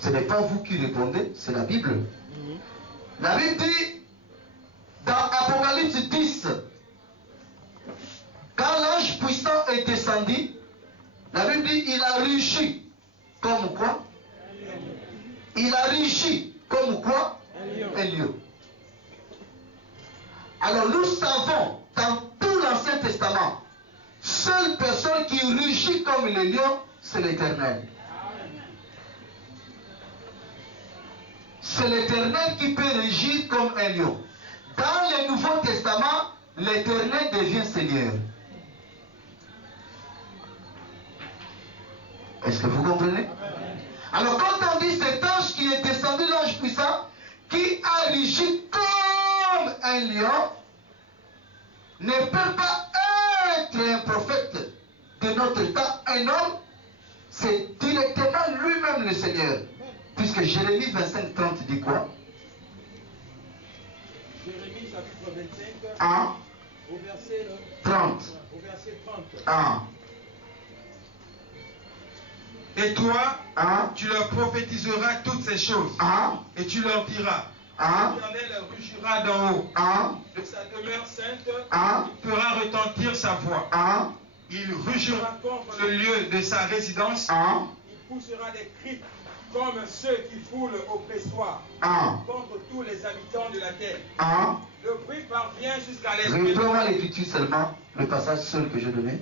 Ce n'est pas vous qui répondez, c'est la Bible. La Bible dit, dans Apocalypse 10, quand l'ange puissant est descendu, la Bible dit, il a rugi. Comme quoi? Il a rugi. Comme quoi? Un lion. Alors nous savons, dans tout l'Ancien Testament, seule personne qui rugit comme le lion, c'est l'Éternel. C'est l'Éternel qui peut rugir comme un lion. Dans le Nouveau Testament, l'Éternel devient Seigneur. Est-ce que vous comprenez? Alors quand on dit cet ange qui est descendu, l'ange puissant, qui a rugi comme un lion, ne peut pas être un prophète de notre temps, un homme, c'est directement lui-même le Seigneur. Puisque Jérémie 25, 30 dit quoi? Jérémie chapitre 25, au verset 30. Au verset 30. Et toi, tu leur prophétiseras toutes ces choses. Et tu leur diras, l'Éternel rugira d'en haut. De sa demeure sainte, il fera retentir sa voix. Il rugira contre le lieu de sa résidence. Il poussera des cris comme ceux qui foulent au pressoir contre tous les habitants de la terre. Le bruit parvient jusqu'à l'esprit. Reprends l'écriture seulement, le passage seul que je donnais.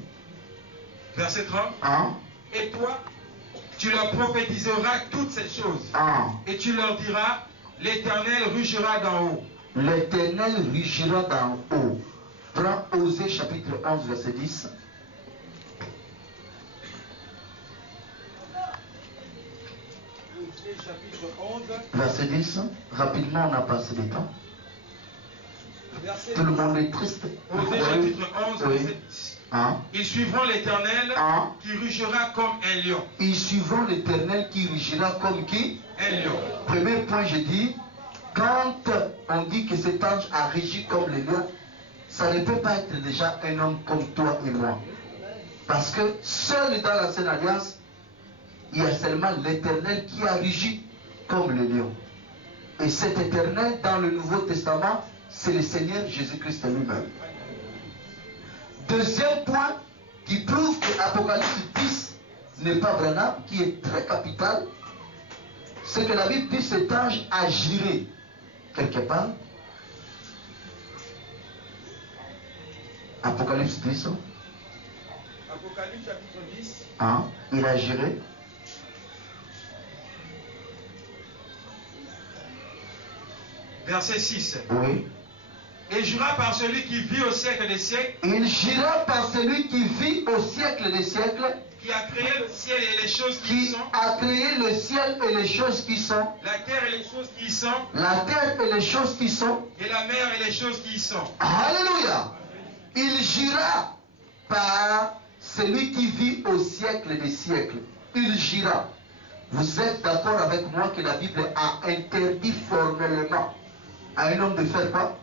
Verset 30. Et toi, tu leur prophétiseras toutes ces choses. Et tu leur diras, l'Éternel rugira d'en haut. L'Éternel rugira d'en haut. Prends Osée chapitre 11, verset 10. Osée chapitre 11. Verset 10. Rapidement, on n'a pas assez de temps. Tout le monde est triste. Osée chapitre 11, verset 10. Ils suivront l'Éternel qui rugira comme un lion. Ils suivront l'Éternel qui rugira comme qui? Un lion. Premier point, j'ai dit, quand on dit que cet ange a rugi comme le lion, ça ne peut pas être déjà un homme comme toi et moi. Parce que seul dans l'Ancienne Alliance, il y a seulement l'Éternel qui a rugi comme le lion. Et cet Éternel, dans le Nouveau Testament, c'est le Seigneur Jésus-Christ lui-même. Deuxième point qui prouve que Apocalypse 10 n'est pas Branham, qui est très capital, c'est que la Bible dit que cet ange a juré quelque part. Apocalypse 10. Apocalypse chapitre 10. Il a juré. Verset 6. Oui. Et jura par celui qui vit au siècle des siècles. Il jura par celui qui vit au siècle des siècles. Qui a créé le ciel et les choses qui y sont. A créé le ciel et les choses qui sont. La terre et les choses qui y sont. La terre et les choses qui sont. Et la mer et les choses qui y sont. Alléluia. Il jura par celui qui vit au siècle des siècles, il jura. Vous êtes d'accord avec moi que la Bible a interdit formellement à un homme de faire quoi?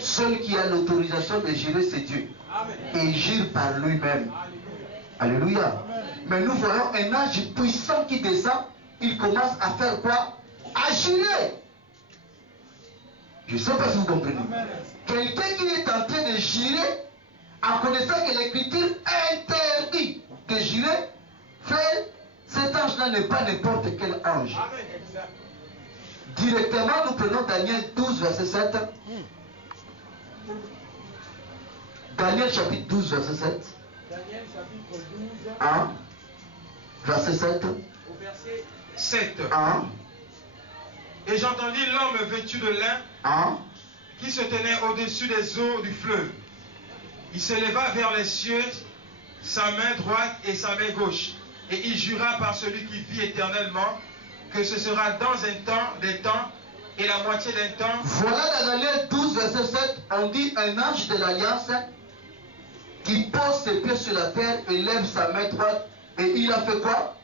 Seul qui a l'autorisation de jurer, c'est Dieu. Et il jure par lui-même. Alléluia. Mais nous voyons un ange puissant qui descend. Il commence à faire quoi? À jurer. Je ne sais pas si vous comprenez. Quelqu'un qui est en train de jurer, en connaissant que l'Écriture interdit de jurer, frère, cet ange-là n'est pas n'importe quel ange. Directement, nous prenons Daniel 12, verset 7. Daniel chapitre 12, verset 7. Daniel chapitre 12. 1. Verset 7. Au verset 7. 1. Et j'entendis l'homme vêtu de lin 1. qui se tenait au-dessus des eaux du fleuve. Il se leva vers les cieux, sa main droite et sa main gauche. Et il jura par celui qui vit éternellement que ce sera dans un temps, des temps, et la moitié d'un temps. Voilà dans Daniel 12, verset 7, on dit un ange de l'Alliance qui pose ses pieds sur la terre et lève sa main droite. Et il a fait quoi?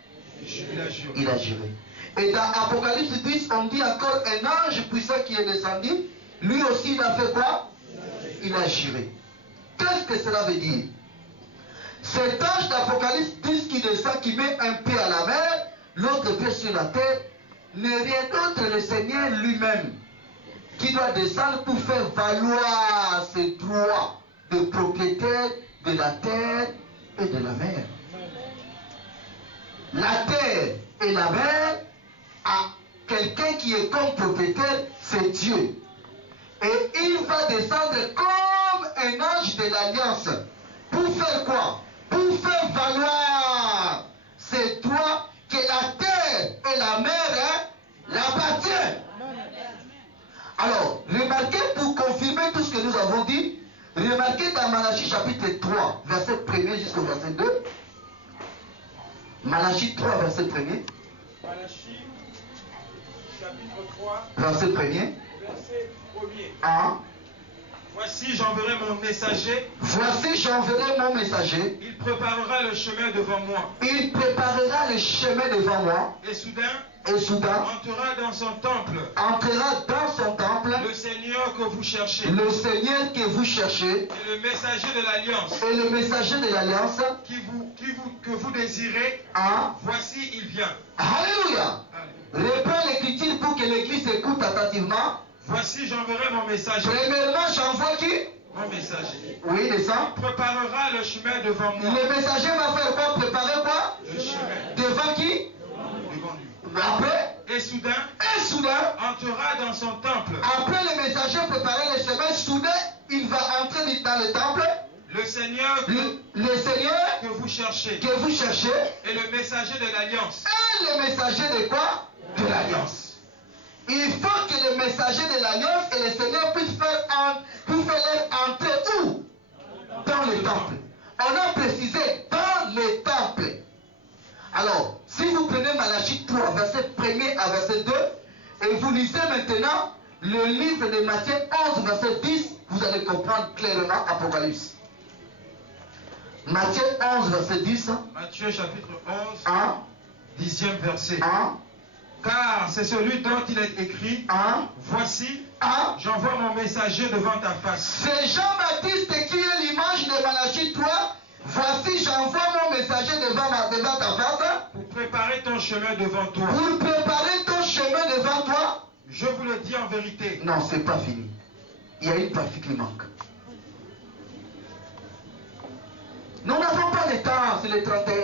Il a juré. Il a juré. Et dans Apocalypse 10, on dit encore un ange puissant qui est descendu. Lui aussi, il a fait quoi? Il a juré. Qu'est-ce que cela veut dire? Cet ange d'Apocalypse 10 qui descend, qui met un pied à la mer, l'autre pied sur la terre, n'est rien d'autre le Seigneur lui-même qui doit descendre pour faire valoir ses droits de propriétaire de la terre et de la mer. La terre et la mer, à quelqu'un qui est comme propriétaire, c'est Dieu. Et il va descendre comme un ange de l'Alliance. Pour faire quoi? Pour faire valoir ces droits que la terre et la mer l'appartiennent. Alors, remarquez pour confirmer tout ce que nous avons dit, remarquez dans Malachie chapitre 3, verset 1er jusqu'au verset 2. Malachie 3, verset 1er. Malachie chapitre 3, verset 1er. verset 1er. 1. Voici, j'enverrai mon messager. Voici, j'enverrai mon messager. Il préparera le chemin devant moi. Il préparera le chemin devant moi. Et soudain, entrera dans son temple. Entrera dans son temple. Le Seigneur que vous cherchez. Le Seigneur que vous cherchez. Et le messager de l'Alliance. Et le messager de l'Alliance. Que vous désirez. Voici, il vient. Alléluia. Reprends l'écriture pour que l'Église écoute attentivement. Voici, j'enverrai mon messager. Premièrement, j'envoie qui? Mon messager. Oui, descend. Il préparera le chemin devant moi. Le messager va faire quoi? Préparer quoi? Le chemin. Devant qui? Devant lui. Après? Et soudain, entrera dans son temple. Après le messager préparer le chemin, soudain, il va entrer dans le temple. Le Seigneur, le Seigneur que vous cherchez. Et le messager de l'Alliance. Et le messager de quoi? De l'Alliance. Il faut que le messager de l'Alliance et le Seigneur puissent faire leur entrer où? Dans le temple. On a précisé dans le temple. Alors, si vous prenez Malachie 3, verset 1er à verset 2, et vous lisez maintenant le livre de Matthieu 11, verset 10, vous allez comprendre clairement Apocalypse. Matthieu 11, verset 10. Matthieu chapitre 11, 10e verset. 1. Car c'est celui dont il est écrit, voici, j'envoie mon messager devant ta face. C'est Jean-Baptiste qui est l'image de Malachie 3. Voici, j'envoie mon messager devant ta face. Pour préparer ton chemin devant toi. Pour préparer ton chemin devant toi. Je vous le dis en vérité. Non, c'est pas fini. Il y a une partie qui manque. Nous n'avons pas le temps, c'est le 31.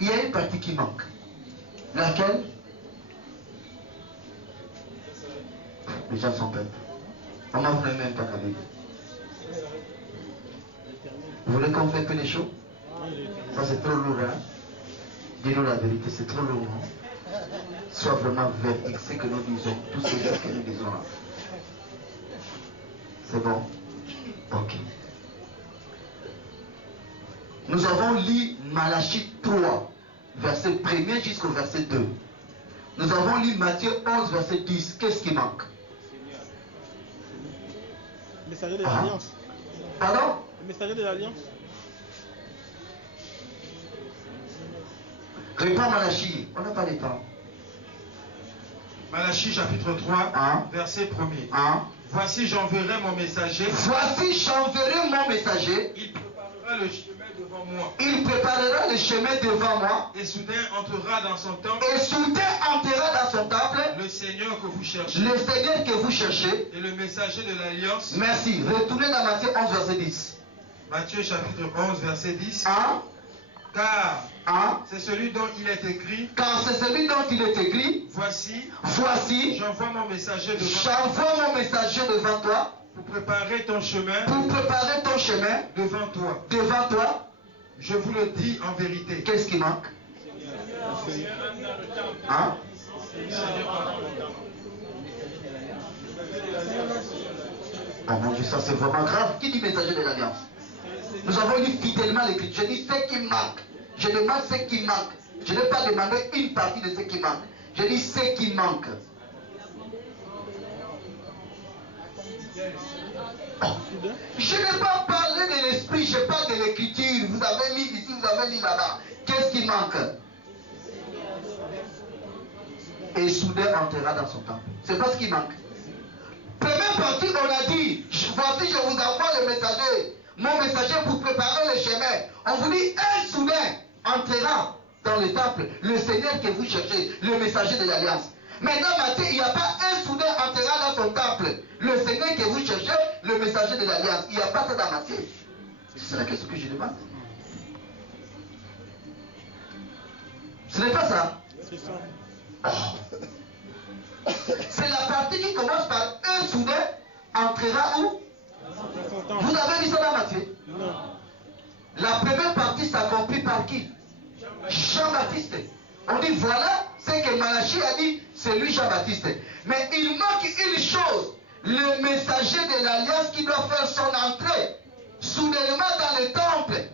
Il y a une partie qui manque. Laquelle? Les gens sont bêtes. On n'en voulait même pas la Bible. Vous voulez qu'on fasse un peu les choses? Ça c'est trop lourd, hein? Dis-nous la vérité, c'est trop lourd. Hein? Sois vraiment véridique, ce que nous disons, tout ce que nous disons là. C'est bon? Ok. Nous avons lu Malachie 3, verset 1er jusqu'au verset 2. Nous avons lu Matthieu 11, verset 10. Qu'est-ce qui manque? Le messager de l'Alliance. Pardon? Le messager de l'Alliance. Réponds Malachie, on n'a pas le temps. Malachie chapitre 3, verset 1er. Voici j'enverrai mon messager. Voici j'enverrai mon messager. Il préparera le chemin devant moi. Il préparera le chemin devant moi. Et soudain entrera dans son temple. Et soudain entrera dans son temple. Le Seigneur que vous cherchez. Le Seigneur que vous cherchez. Et le messager de l'alliance. Merci. Retournez dans Matthieu 11 verset 10. Matthieu chapitre 11 verset 10. Car c'est celui dont il est écrit. Car c'est celui dont il est écrit. Voici. J'envoie mon messager devant toi. Pour préparer ton chemin. Devant toi. Je vous le dis en vérité. Qu'est-ce qui manque? Oh mon Dieu, ça c'est vraiment grave. Qui dit messager de l'alliance? Nous avons lu fidèlement l'écriture. Je dis ce qui manque. Je demande ce qui manque. Je n'ai pas demandé une partie de ce qui manque. Je dis ce qui manque. Oh. Je n'ai pas parlé de l'esprit, je parle de l'écriture. Vous avez lu ici, vous avez lu là-bas. Qu'est-ce qui manque? Et soudain entrera dans son temple. C'est pas ce qui manque. Première partie, on a dit, voici je vous envoie le messager. Mon messager pour préparer le chemin. On vous dit, un soudain entrera dans le temple. Le Seigneur que vous cherchez, le messager de l'alliance. Maintenant, Matthieu, il n'y a pas un soudain entrera dans son temple. Le Seigneur que vous cherchez, le messager de l'alliance. Il n'y a pas ça dans Matthieu. C'est la question que je demande. Ce n'est pas ça. C'est ça. Oh. C'est la partie qui commence par un soudain entrera où? Vous avez vu ça dans Matthieu? Non. La première partie s'accomplit par qui? Jean-Baptiste. On dit voilà ce que Malachie a dit, c'est lui Jean-Baptiste. Mais il manque une chose, le messager de l'alliance qui doit faire son entrée soudainement dans le temple.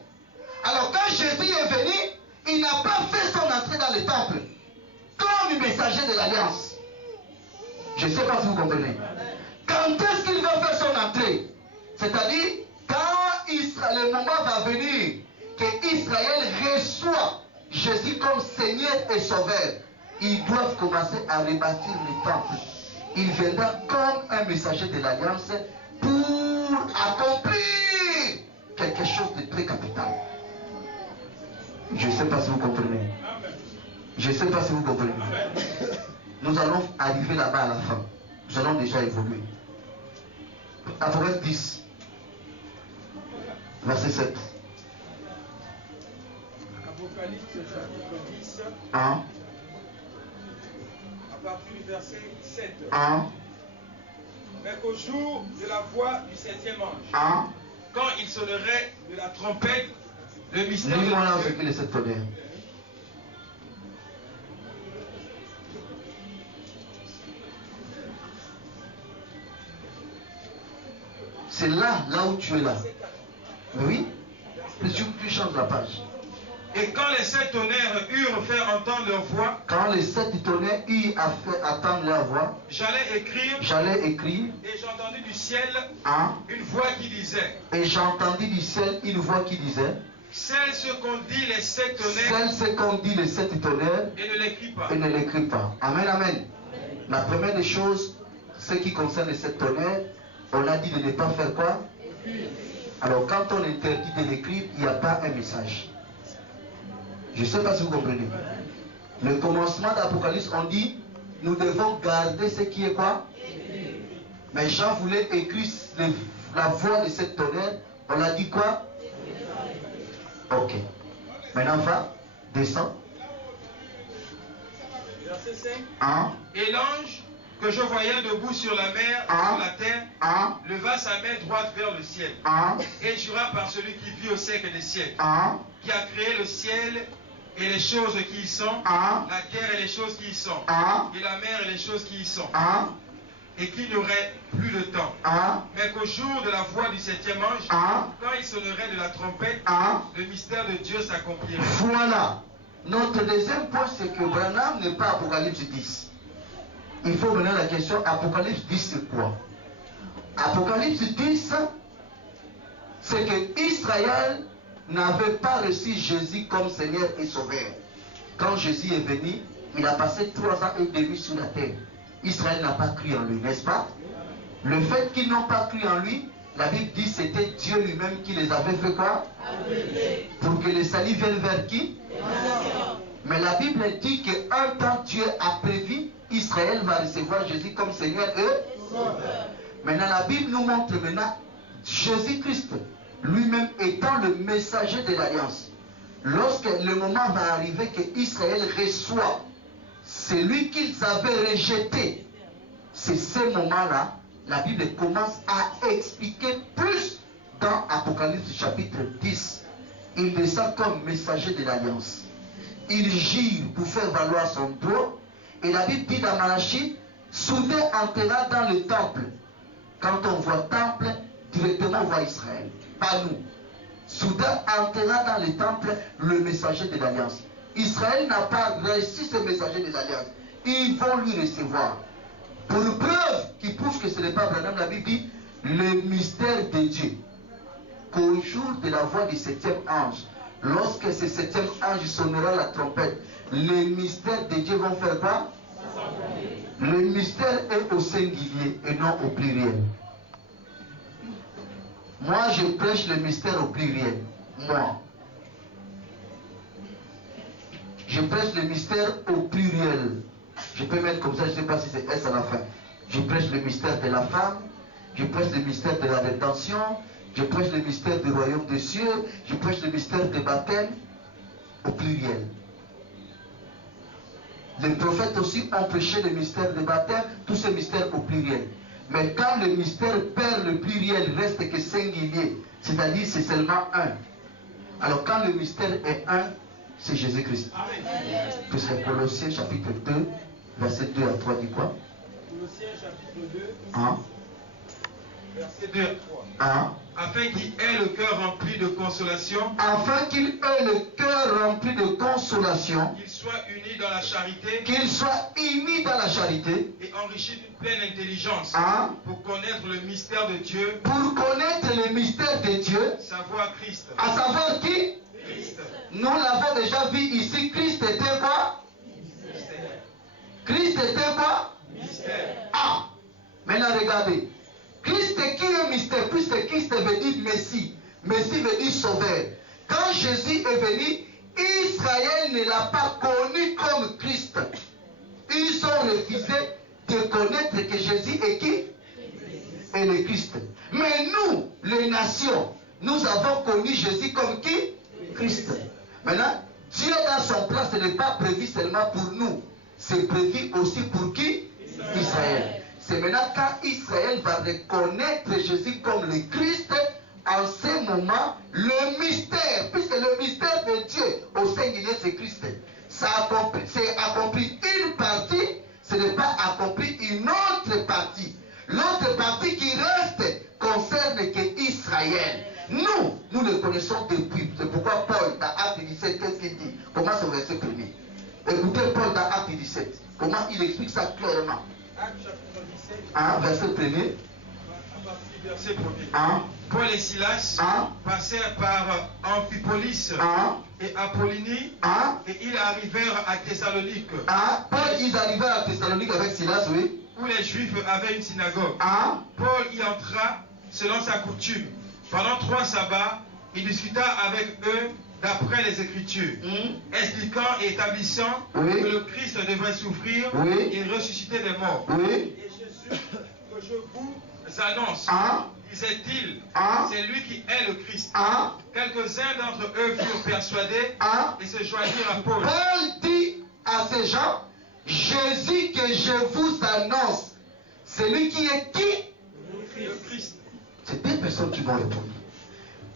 Alors quand Jésus est venu, il n'a pas fait son entrée dans le temple comme messager de l'alliance. Je ne sais pas si vous comprenez. Quand est-ce qu'il va faire son entrée? C'est-à-dire quand le moment va venir que Israël reçoit Jésus comme Seigneur et Sauveur, ils doivent commencer à rebâtir le temple. Il viendra comme un messager de l'alliance pour accomplir quelque chose de très capital. Je ne sais pas si vous comprenez. Je ne sais pas si vous comprenez. Nous allons arriver là-bas à la fin. Nous allons déjà évoluer. Apocalypse 10, verset 7. Apocalypse chapitre 10. À partir du verset 7. Mais qu'au jour de la voix du septième ange, quand il sonnerait de la trompette, le mystère de Dieu. C'est là où tu es là. Oui. Tu changes la page. Et quand les sept tonnerres eurent fait entendre leur voix, quand les sept tonnerres eurent fait entendre leur voix, j'allais écrire, et j'ai entendu du ciel une voix qui disait, celle ce qu'on dit les sept tonnerres, et ne l'écris pas. Amen, amen. La première des choses, ce qui concerne les sept tonnerres, on a dit de ne pas faire quoi? Alors quand on interdit de l'écrire, il n'y a pas un message. Je ne sais pas si vous comprenez. Le commencement d'Apocalypse, on dit, nous devons garder ce qui est quoi? Mais Jean voulait écrire la voix de cette tonnerre. On a dit quoi? Ok. Maintenant va, descend. Verset 5. Et l'ange que je voyais debout sur la mer et sur la terre leva sa main droite vers le ciel et jura par celui qui vit au siècle des siècles, qui a créé le ciel et les choses qui y sont, la terre et les choses qui y sont, et la mer et les choses qui y sont, et qu'il n'y aurait plus de temps, mais qu'au jour de la voix du septième ange, quand il sonnerait de la trompette, le mystère de Dieu s'accomplirait. Voilà. Notre deuxième point, c'est que Branham n'est pas Apocalypse 10. Il faut mener la question, Apocalypse 10 c'est quoi? Apocalypse 10, c'est que Israël n'avait pas reçu Jésus comme Seigneur et Sauveur. quand Jésus est venu, il a passé 3 ans et demi sur la terre. Israël n'a pas cru en lui, n'est-ce pas? Le fait qu'ils n'ont pas cru en lui, la Bible dit que c'était Dieu lui-même qui les avait fait quoi? Pour que le salut vienne vers qui? Mais la Bible dit qu'un temps Dieu a prévu, Israël va recevoir Jésus comme Seigneur et maintenant la Bible nous montre maintenant Jésus-Christ lui-même étant le messager de l'alliance. Lorsque le moment va arriver que Israël reçoit celui qu'ils avaient rejeté, c'est ce moment-là, la Bible commence à expliquer plus dans Apocalypse chapitre 10. Il descend comme messager de l'alliance. Il gire pour faire valoir son droit. Et la Bible dit dans Malachie, soudain entrera dans le temple. Quand on voit temple, directement on voit Israël, pas nous. Soudain entrera dans le temple le messager de l'alliance. Israël n'a pas reçu ce messager de l'alliance. Ils vont lui recevoir. Pour une preuve qui prouve que ce n'est pas Branham, la Bible dit le mystère de Dieu. Qu'au jour de la voix du 7e ange, lorsque ce 7e ange sonnera la trompette, les mystères de Dieu vont faire quoi? Le mystère est au singulier et non au pluriel. Moi, je prêche le mystère au pluriel. Moi. Je prêche le mystère au pluriel. Je peux mettre comme ça, je ne sais pas si c'est S à la fin. Je prêche le mystère de la femme. Je prêche le mystère de la rédemption. Je prêche le mystère du royaume des cieux. Je prêche le mystère des baptêmes au pluriel. Les prophètes aussi ont prêché le mystère des baptêmes, tous ces mystères au pluriel. Mais quand le mystère perd le pluriel, reste que singulier, c'est-à-dire c'est seulement un. Alors quand le mystère est un, c'est Jésus-Christ. Puisque Colossiens chapitre 2, verset 2 à 3 dit quoi? Colossiens chapitre 2, hein? verset 2 à 3. Hein? Afin qu'il ait le cœur rempli de consolation. Afin qu'il ait le cœur rempli de consolation. Qu'il soit uni dans la charité. Qu'il soit uni dans la charité. Et enrichi d'une pleine intelligence. Hein? Pour connaître le mystère de Dieu. Pour connaître le mystère de Dieu. Savoir Christ. À savoir qui? Christ. Nous l'avons déjà vu ici. Christ était quoi? Mystère. Christ était quoi? Mystère. Ah! Maintenant regardez. Christ qui est mystère, puisque Christ veut dire Messie. Messie veut dire sauveur. Quand Jésus est venu, Israël ne l'a pas connu comme Christ. Ils ont refusé de connaître que Jésus est qui? Est le Christ. Mais nous, les nations, nous avons connu Jésus comme qui? Christ. Maintenant, Dieu dans son plan, ce n'est pas prévu seulement pour nous. C'est prévu aussi pour qui? Israël. C'est maintenant quand Israël va reconnaître Jésus comme le Christ, en ce moment, le mystère, puisque le mystère de Dieu au singulier c'est Christ, c'est accompli une partie, ce n'est pas accompli une autre partie. L'autre partie qui reste concerne que Israël. Nous le connaissons depuis. C'est pourquoi Paul, dans Acte 17, qu'est-ce qu'il dit? Commence au verset 1er. Écoutez Paul dans Acte 17. Comment il explique ça clairement? Acte chapitre 17. Verset 1er. À partir du verset 1er. Paul et Silas passèrent par Amphipolis et Apollonie et ils arrivèrent à Thessalonique. Paul, ils arrivèrent à Thessalonique avec Silas, oui. Où les Juifs avaient une synagogue. Paul y entra selon sa coutume. Pendant 3 sabbats, il discuta avec eux d'après les Écritures, expliquant et établissant que le Christ devrait souffrir et ressusciter des morts. Et Jésus, que je vous annonce, disait-il, c'est lui qui est le Christ. Quelques-uns d'entre eux furent persuadés et se joignirent à Paul. Paul dit à ces gens, Jésus que je vous annonce, c'est lui qui est qui? Le Christ. C'est 2 personnes qui vont répondre.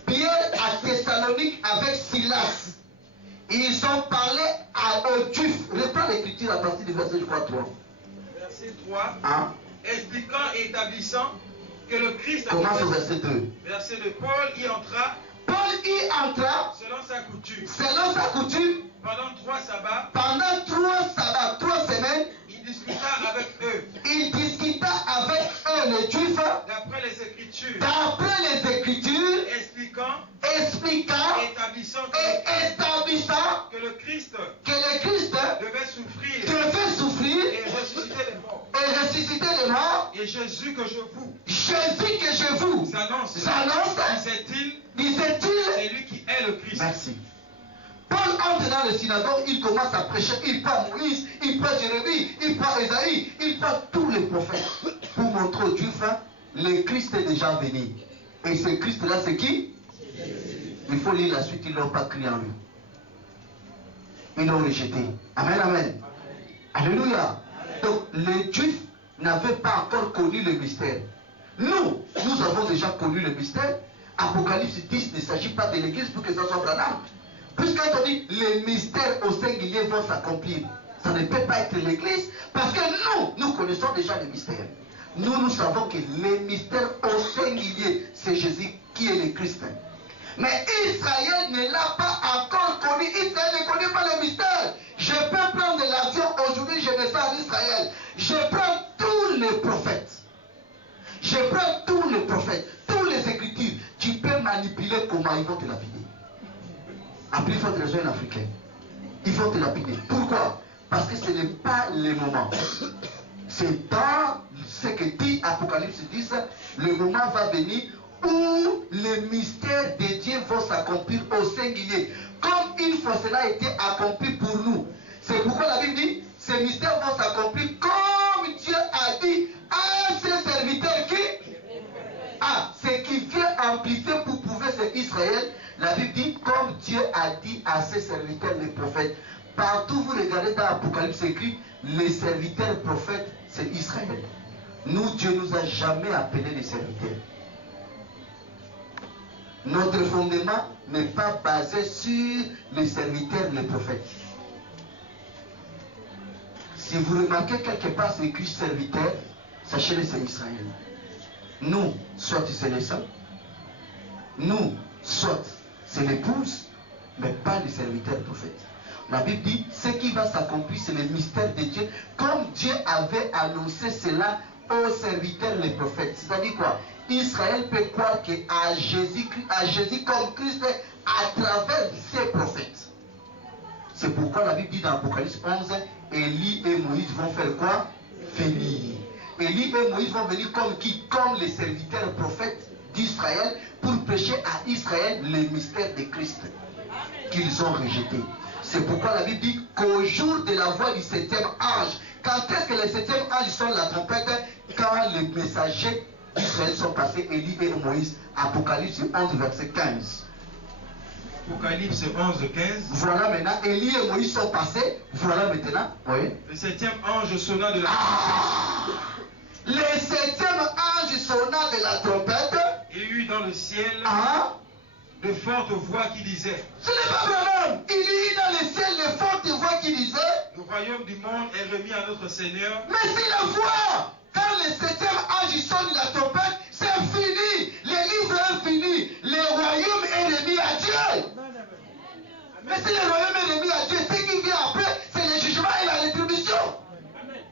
Pierre à Thessalonique avec Silas, ils ont parlé aux Juifs. Reprends l'écriture à partir du verset 3. Verset 3. Expliquant et établissant que le Christ... Commence au verset 2. Verset 2. Paul y entra. Paul y entra. Selon sa coutume. Selon sa coutume. Pendant 3 sabbats. Pendant 3 sabbats, 3 semaines. Il discuta avec eux. Il discuta avec eux, les Juifs. D'après les Écritures. D'après les Écritures. Expliquant. Expliquant. Établissant. Et établissant. Que le Christ. Que le Christ Et Jésus que je vous annonce, disait-il, c'est lui qui est le Christ. Merci. Paul entre dans le synagogue, il commence à prêcher, il parle Moïse, il parle Jérémie, il parle Esaïe, il parle tous les prophètes pour montrer aux Juifs, le Christ est déjà venu. Et ce Christ-là, c'est qui? Il faut lire la suite, ils ne l'ont pas cru en lui. Ils l'ont rejeté. Amen, amen. Alléluia. Donc, les Juifs n'avaient pas encore connu le mystère. Nous avons déjà connu le mystère. Apocalypse 10 ne s'agit pas de l'église pour que ça soit Branham. Puisqu'on dit les mystères au singulier vont s'accomplir, ça ne peut pas être l'église parce que nous connaissons déjà les mystères. Nous savons que les mystères au singulier, c'est Jésus qui est le Christ. Mais Israël ne l'a pas encore connu. Israël ne connaît pas le mystère. Je peux prendre l'avion aujourd'hui, je descends en Israël. Je prends tous les prophètes. Je prends tous les prophètes, tous les écritures. Tu peux manipuler comment ils vont te lapider. Après, il faut te rejoindre africain. Ils vont te lapider. Pourquoi? Parce que ce n'est pas le moment. C'est dans ce que dit Apocalypse 10, le moment va venir où les mystères de Dieu vont s'accomplir au singulier. Comme une fois cela a été accompli pour nous. C'est pourquoi la Bible dit, ces mystères vont s'accomplir comme Dieu a dit à ses serviteurs qui... ce qui vient amplifier pour prouver c'est Israël. La Bible dit, comme Dieu a dit à ses serviteurs les prophètes. Partout vous regardez dans l'Apocalypse écrit, les serviteurs prophètes, c'est Israël. Nous, Dieu nous a jamais appelés les serviteurs. Notre fondement n'est pas basé sur les serviteurs, les prophètes. Si vous remarquez quelque part c'est écrit serviteur, sachez-le, c'est Israël. Nous, soit c'est les saints, nous, soit c'est l'épouse, mais pas les serviteurs prophètes. La Bible dit, ce qui va s'accomplir, c'est le mystère de Dieu, comme Dieu avait annoncé cela aux serviteurs, les prophètes. C'est-à-dire quoi? Israël peut croire à Jésus comme Christ à travers ses prophètes. C'est pourquoi la Bible dit dans Apocalypse 11, Élie et Moïse vont faire quoi? Venir. Élie et Moïse vont venir comme qui? Comme les serviteurs prophètes d'Israël pour prêcher à Israël les mystères de Christ qu'ils ont rejetés. C'est pourquoi la Bible dit qu'au jour de la voix du 7e ange, quand est-ce que les 7e anges sonne la trompette? Quand les messagers d'Israël sont passés, Élie et Moïse, Apocalypse 11, verset 15. Apocalypse 11, 15. Voilà maintenant, Élie et Moïse sont passés. Voilà maintenant. Oui. Le 7e ange sonna de la Le 7e ange sonna de la trompette. Et eut dans le ciel de fortes voix qui disaient. Ce n'est pas Branham. Il y eut dans le ciel de fortes voix qui disaient. Le royaume du monde est remis à notre Seigneur. Mais si la voix, quand le 7e ange sonne la trompette, c'est fini. Le livre est fini. Le royaume est remis à Dieu. Mais si le royaume est remis à Dieu, ce qui vient après, c'est le jugement et la rétribution. Mais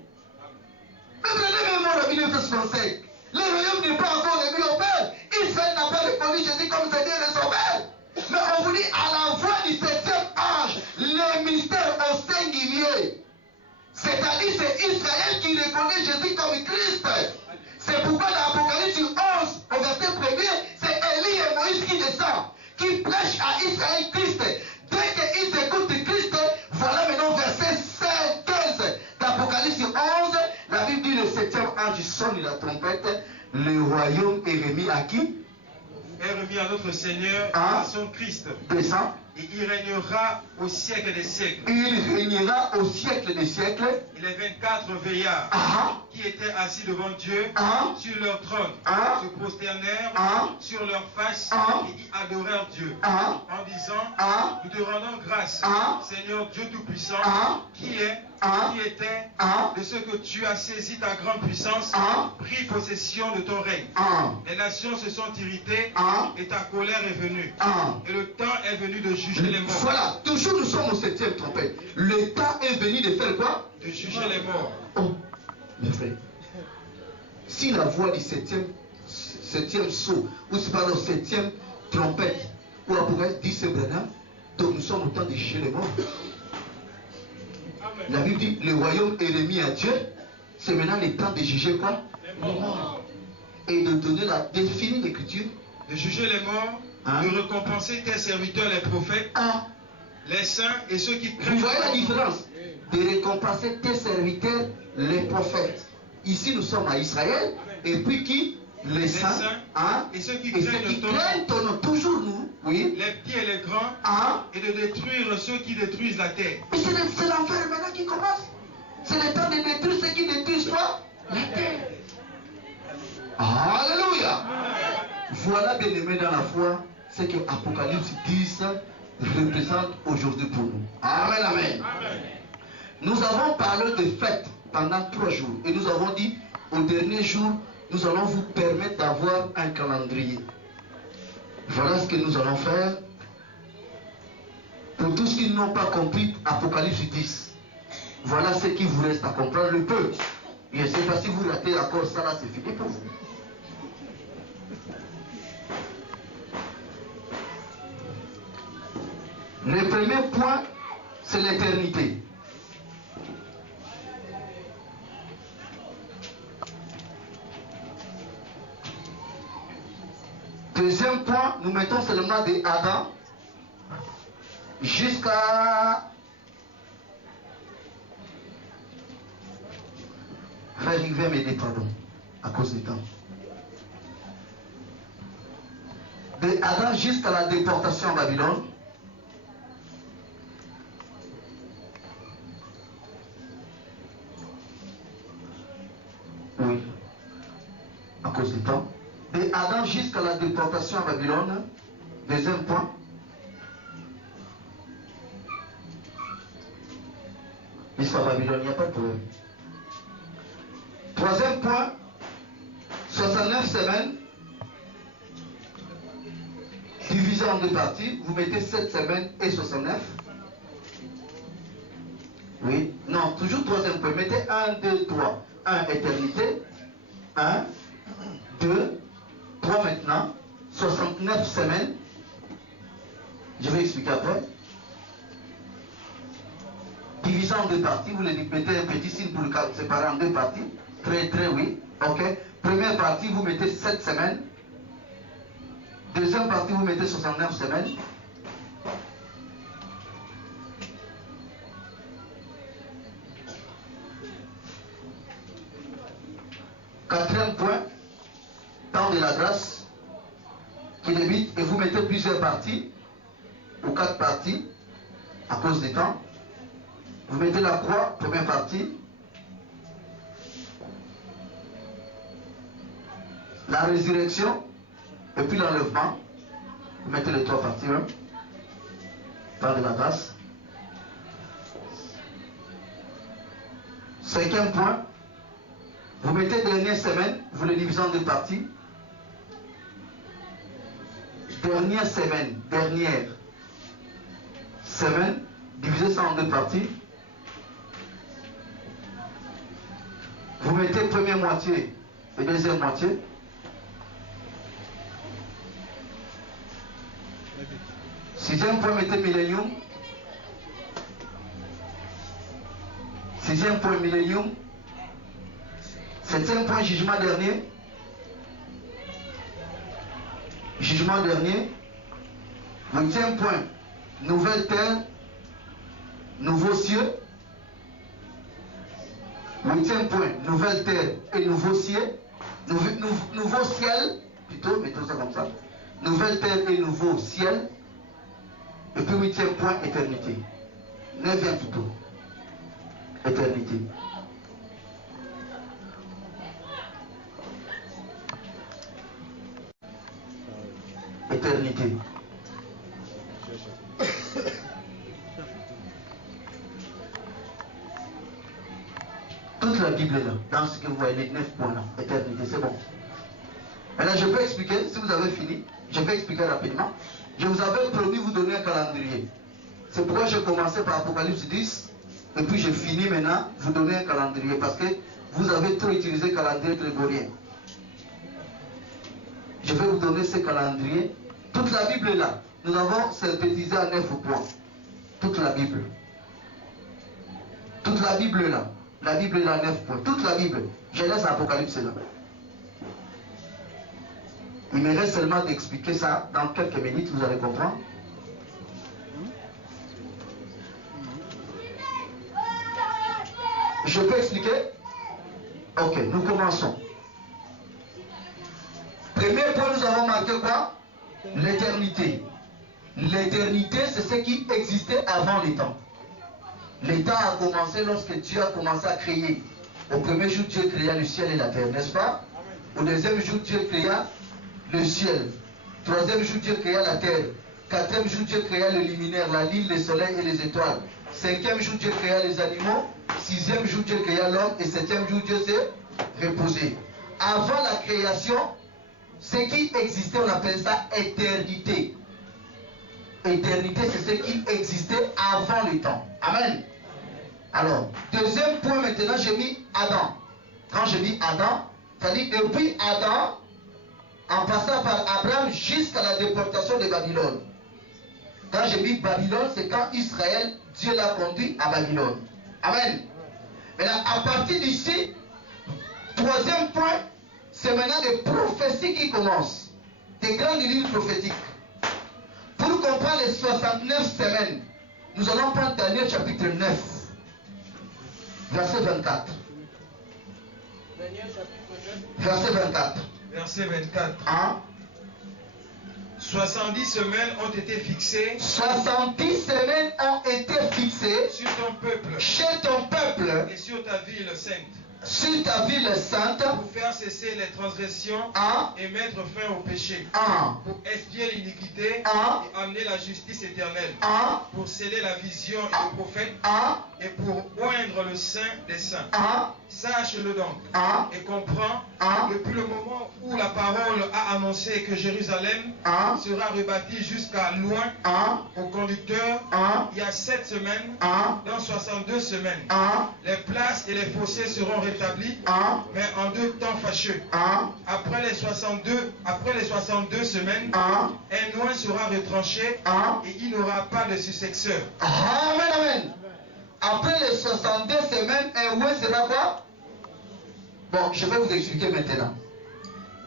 prenez même mon 1965. Le royaume n'est pas encore remis au Père. Israël n'a pas répondu Jésus comme Seigneur et Sauveur. Mais on vous dit à la voix du 7e ange, le mystère au singulier. C'est-à-dire c'est Israël qui reconnaît Jésus comme Christ. C'est pourquoi dans l'Apocalypse 11, au verset 1er, c'est Élie et Moïse qui descendent, qui prêchent à Israël Christ. Dès qu'ils écoutent Christ, voilà maintenant verset 15 d'Apocalypse 11, la Bible dit le 7e ange sonne la trompette, le royaume est remis à qui? Est remis à notre Seigneur, à son Christ. Descend. Et il régnera au siècle des siècles. Il régnera au siècle des siècles. Et les 24 veillards qui étaient assis devant Dieu sur leur trône se prosternèrent sur leur face et y adorèrent Dieu en disant nous te rendons grâce, Seigneur Dieu Tout-Puissant, qui est, qui était, de ce que tu as saisi ta grande puissance, pris possession de ton règne. Les nations se sont irritées et ta colère est venue. Et le temps est venu de juger les morts. Voilà, toujours nous sommes au 7e trompette. Le temps est venu de faire quoi? De juger les morts. Oh, mes frères, si la voix du 7e saut, ou c'est pas le 7e trompette, ou Apocalypse dit c'est Branham, donc nous sommes au temps de juger les morts. La Bible dit le royaume est remis à Dieu. c'est maintenant le temps de juger quoi? Les morts. Et de donner la définir l'écriture. De juger les morts, de récompenser tes serviteurs, les prophètes, les saints et ceux qui craignent. Vous voyez la différence? De récompenser tes serviteurs, les prophètes. Ici, nous sommes à Israël. Et puis qui? Les saints. Et ceux qui craignent ton nom. Toujours nous. Oui. Les petits et les grands. Et de détruire ceux qui détruisent la terre. Mais c'est l'enfer maintenant qui commence. C'est le temps de détruire ceux qui détruisent quoi? La terre. Alléluia. Voilà, bien aimé dans la foi, ce que Apocalypse 10 représente aujourd'hui pour nous. Amen, amen. Nous avons parlé de fêtes pendant 3 jours. Et nous avons dit, au dernier jour, nous allons vous permettre d'avoir un calendrier. Voilà ce que nous allons faire. Pour tous qui n'ont pas compris Apocalypse 10, voilà ce qui vous reste à comprendre le peu. Je ne sais pas si vous ratez encore ça, là c'est fini pour vous. Le premier point, c'est l'éternité. Deuxième point, nous mettons seulement de Adam jusqu'à Frère, il va m'aider, pardon, à cause du temps. De Adam jusqu'à la déportation en Babylone. Oui, à cause du temps. De Adam jusqu'à la déportation en Babylone. Deuxième point. L'histoire Babylone, il n'y a pas de problème. Troisième point, 69 semaines, divisé en 2 parties. Vous mettez 7 semaines et 69. Oui, non, toujours troisième point. Mettez 1, 2, 3. 1, éternité. 1, 2, 3 maintenant. 69 semaines. Je vais expliquer après. Divisé en 2 parties. Vous les mettez un petit signe pour le séparer en 2 parties. Très, très, oui. Ok. Première partie, vous mettez 7 semaines. Deuxième partie, vous mettez 69 semaines. Quatrième point, temps de la grâce qui débute et vous mettez plusieurs parties ou 4 parties à cause du temps. Vous mettez la croix, première partie. La résurrection et puis l'enlèvement. Vous mettez les 3 parties. Hein? Temps de la grâce. Cinquième point. Vous mettez dernière semaine, vous les divisez en 2 parties. Dernière semaine, divisez ça en 2 parties. Vous mettez première moitié et deuxième moitié. Sixième point, mettez millénium. Sixième point, millénium. Septième point, jugement dernier. Jugement dernier. Huitième point, nouvelle terre, nouveaux cieux. Huitième point, nouvelle terre et nouveaux cieux. Nouveau ciel, plutôt, mettons ça comme ça. Nouvelle terre et nouveau ciel. Et puis huitième point, éternité. Neuvième plutôt. Éternité. Éternité. Toute la Bible est là, dans ce que vous voyez, les 9 points là. Éternité, c'est bon. Maintenant, je peux expliquer, si vous avez fini, je vais expliquer rapidement. Je vous avais promis vous donner un calendrier. C'est pourquoi j'ai commencé par Apocalypse 10, et puis j'ai fini maintenant vous donner un calendrier, parce que vous avez trop utilisé le calendrier grégorien. Je vais vous donner ce calendrier. Toute la Bible est là. Nous avons synthétisé à 9 points. Toute la Bible. Toute la Bible est là. La Bible est là 9 points. Toute la Bible. Genèse, Apocalypse est là. Il me reste seulement d'expliquer ça dans quelques minutes, vous allez comprendre. Je peux expliquer? Ok, nous commençons. Premier point, nous avons marqué quoi? L'éternité. L'éternité, c'est ce qui existait avant les temps. Les temps a commencé lorsque Dieu a commencé à créer. Au premier jour, Dieu créa le ciel et la terre, n'est-ce pas? Au deuxième jour, Dieu créa le ciel. Troisième jour, Dieu créa la terre. Quatrième jour, Dieu créa le luminaire, la lune, le soleil et les étoiles. Cinquième jour, Dieu créa les animaux. Sixième jour, Dieu créa l'homme. Et septième jour, Dieu s'est reposé. Avant la création, ce qui existait, on appelle ça éternité. Éternité, c'est ce qui existait avant le temps. Amen. Alors, deuxième point maintenant, j'ai mis Adam. Quand j'ai mis Adam, c'est-à-dire depuis Adam, en passant par Abraham jusqu'à la déportation de Babylone. Quand j'ai mis Babylone, c'est quand Israël, Dieu l'a conduit à Babylone. Amen. Maintenant, à partir d'ici, troisième point, c'est maintenant des prophéties qui commencent. Des grandes lignes prophétiques. Pour comprendre les 69 semaines, nous allons prendre Daniel chapitre 9, verset 24. Daniel chapitre 9. Verset 24. Verset 24. Hein? 70 semaines ont été fixées. 70 semaines ont été fixées sur ton peuple. Chez ton peuple. Et sur ta ville sainte. Sur ta ville sainte. Pour faire cesser les transgressions. Et mettre fin au péché. Pour expier l'iniquité. Et amener la justice éternelle. Pour sceller la vision et le prophète. Et pour oindre le saint des saints. Sache-le donc. Et comprends. Depuis le moment où la parole a annoncé que Jérusalem sera rebâtie jusqu'à loin au conducteur, il y a 7 semaines, dans 62 semaines, les places et les fossés seront rétablis, mais en 2 temps fâcheux. Après les 62 semaines, un oint sera retranché et il n'aura pas de successeur. Amen, amen. Après les 62 semaines, un oint sera quoi? Bon, je vais vous expliquer maintenant.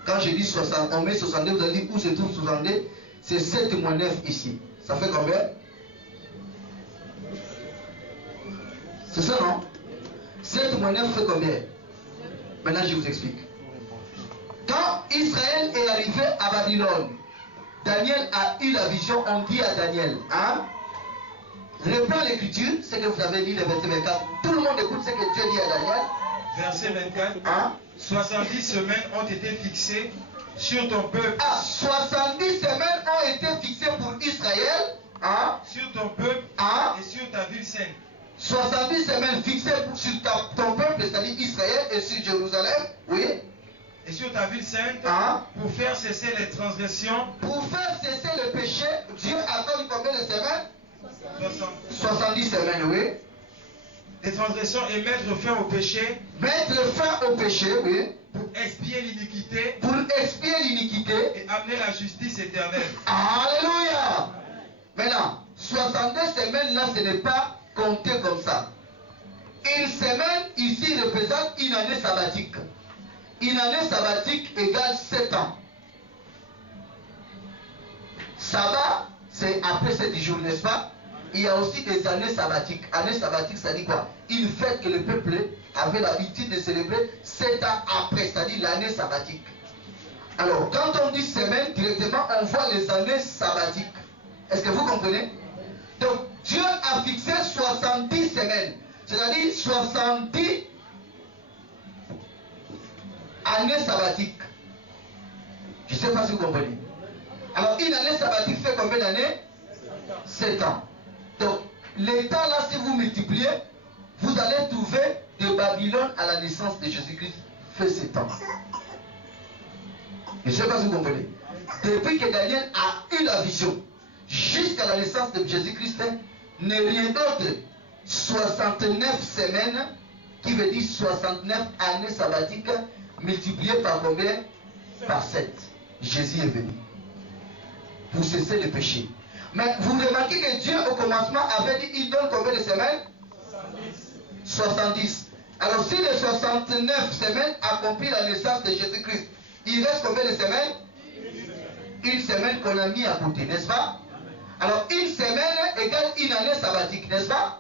Quand je dis 60, on met 62, vous allez dire où se trouve 62? C'est 7 moins 9 ici. Ça fait combien? C'est ça, non? 7 moins 9 fait combien? Maintenant, je vous explique. Quand Israël est arrivé à Babylone, Daniel a eu la vision, on dit à Daniel, hein? Reprends l'écriture, ce que vous avez lu, le verset 24. Tout le monde écoute ce que Dieu dit à Daniel. Verset 24. 70 semaines ont été fixées sur ton peuple. 70 semaines ont été fixées pour Israël. Sur ton peuple et sur ta ville sainte. 70 semaines fixées sur ton peuple, c'est-à-dire Israël, et sur Jérusalem. Oui. Et sur ta ville sainte, pour faire cesser les transgressions. Pour faire cesser le péché, Dieu accorde combien de semaines? 70 semaines, oui. Les transgressions et mettre fin au péché. Mettre fin au péché, oui. Pour expier l'iniquité. Pour expier l'iniquité. Et amener la justice éternelle. Alléluia. Maintenant, 62 semaines là, ce n'est pas compté comme ça. Une semaine ici représente une année sabbatique. Une année sabbatique égale 7 ans. Sabbat, c'est après 7 jours, n'est-ce pas? Il y a aussi des années sabbatiques. Année sabbatique, ça dit quoi? Une fête que le peuple avait l'habitude de célébrer 7 ans après, c'est-à-dire l'année sabbatique. Alors, quand on dit semaine, directement, on voit les années sabbatiques. Est-ce que vous comprenez? Donc, Dieu a fixé 70 semaines, c'est-à-dire 70 années sabbatiques. Je ne sais pas si vous comprenez. Alors, une année sabbatique fait combien d'années? 7 ans. Donc, les temps là, si vous multipliez, vous allez trouver de Babylone à la naissance de Jésus-Christ fait 7 ans. Je ne sais pas si vous comprenez. Depuis que Daniel a eu la vision, jusqu'à la naissance de Jésus-Christ, n'est rien d'autre. 69 semaines, qui veut dire 69 années sabbatiques, multipliées par combien? Par 7. Jésus est venu. Pour cesser le péché. Mais vous remarquez que Dieu au commencement avait dit, il donne combien de semaines? 70. Alors si les 69 semaines accomplissent la naissance de Jésus-Christ, il reste combien de semaines? Une semaine qu'on a mis à côté, n'est-ce pas? Alors une semaine égale une année sabbatique, n'est-ce pas?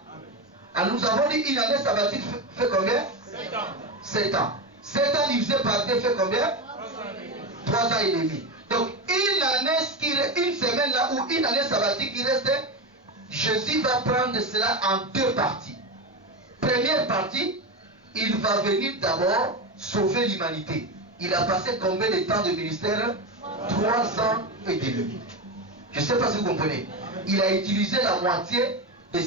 Alors nous avons dit une année sabbatique fait combien? 7 ans. 7 ans. 7 ans divisé par 2 fait combien? 3 ans et demi. Donc une semaine là ou une année sabbatique qui reste, Jésus va prendre cela en 2 parties. Première partie, il va venir d'abord sauver l'humanité. Il a passé combien de temps de ministère? 3 ans et demi. Je ne sais pas si vous comprenez. Il a utilisé la moitié de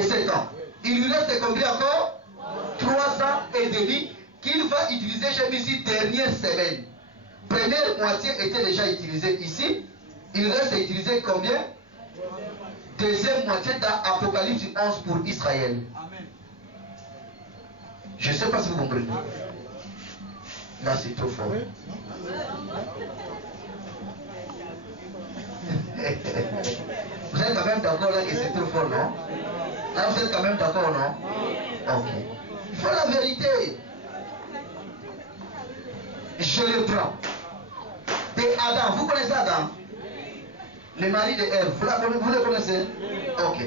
7 ans. Il lui reste combien encore? 3 ans et demi qu'il va utiliser, j'ai mis ici, dernière semaine. Première moitié était déjà utilisée ici. Il reste à utiliser combien? Deuxième moitié dans Apocalypse 11 pour Israël. Je ne sais pas si vous comprenez. Là, c'est trop fort. Vous êtes quand même d'accord là que c'est trop fort, non? Là, vous êtes quand même d'accord, non? Ok. Il faut la vérité. Je le prends. De Adam. Vous connaissez Adam? Le mari de Ève. Vous le connaissez? Ok.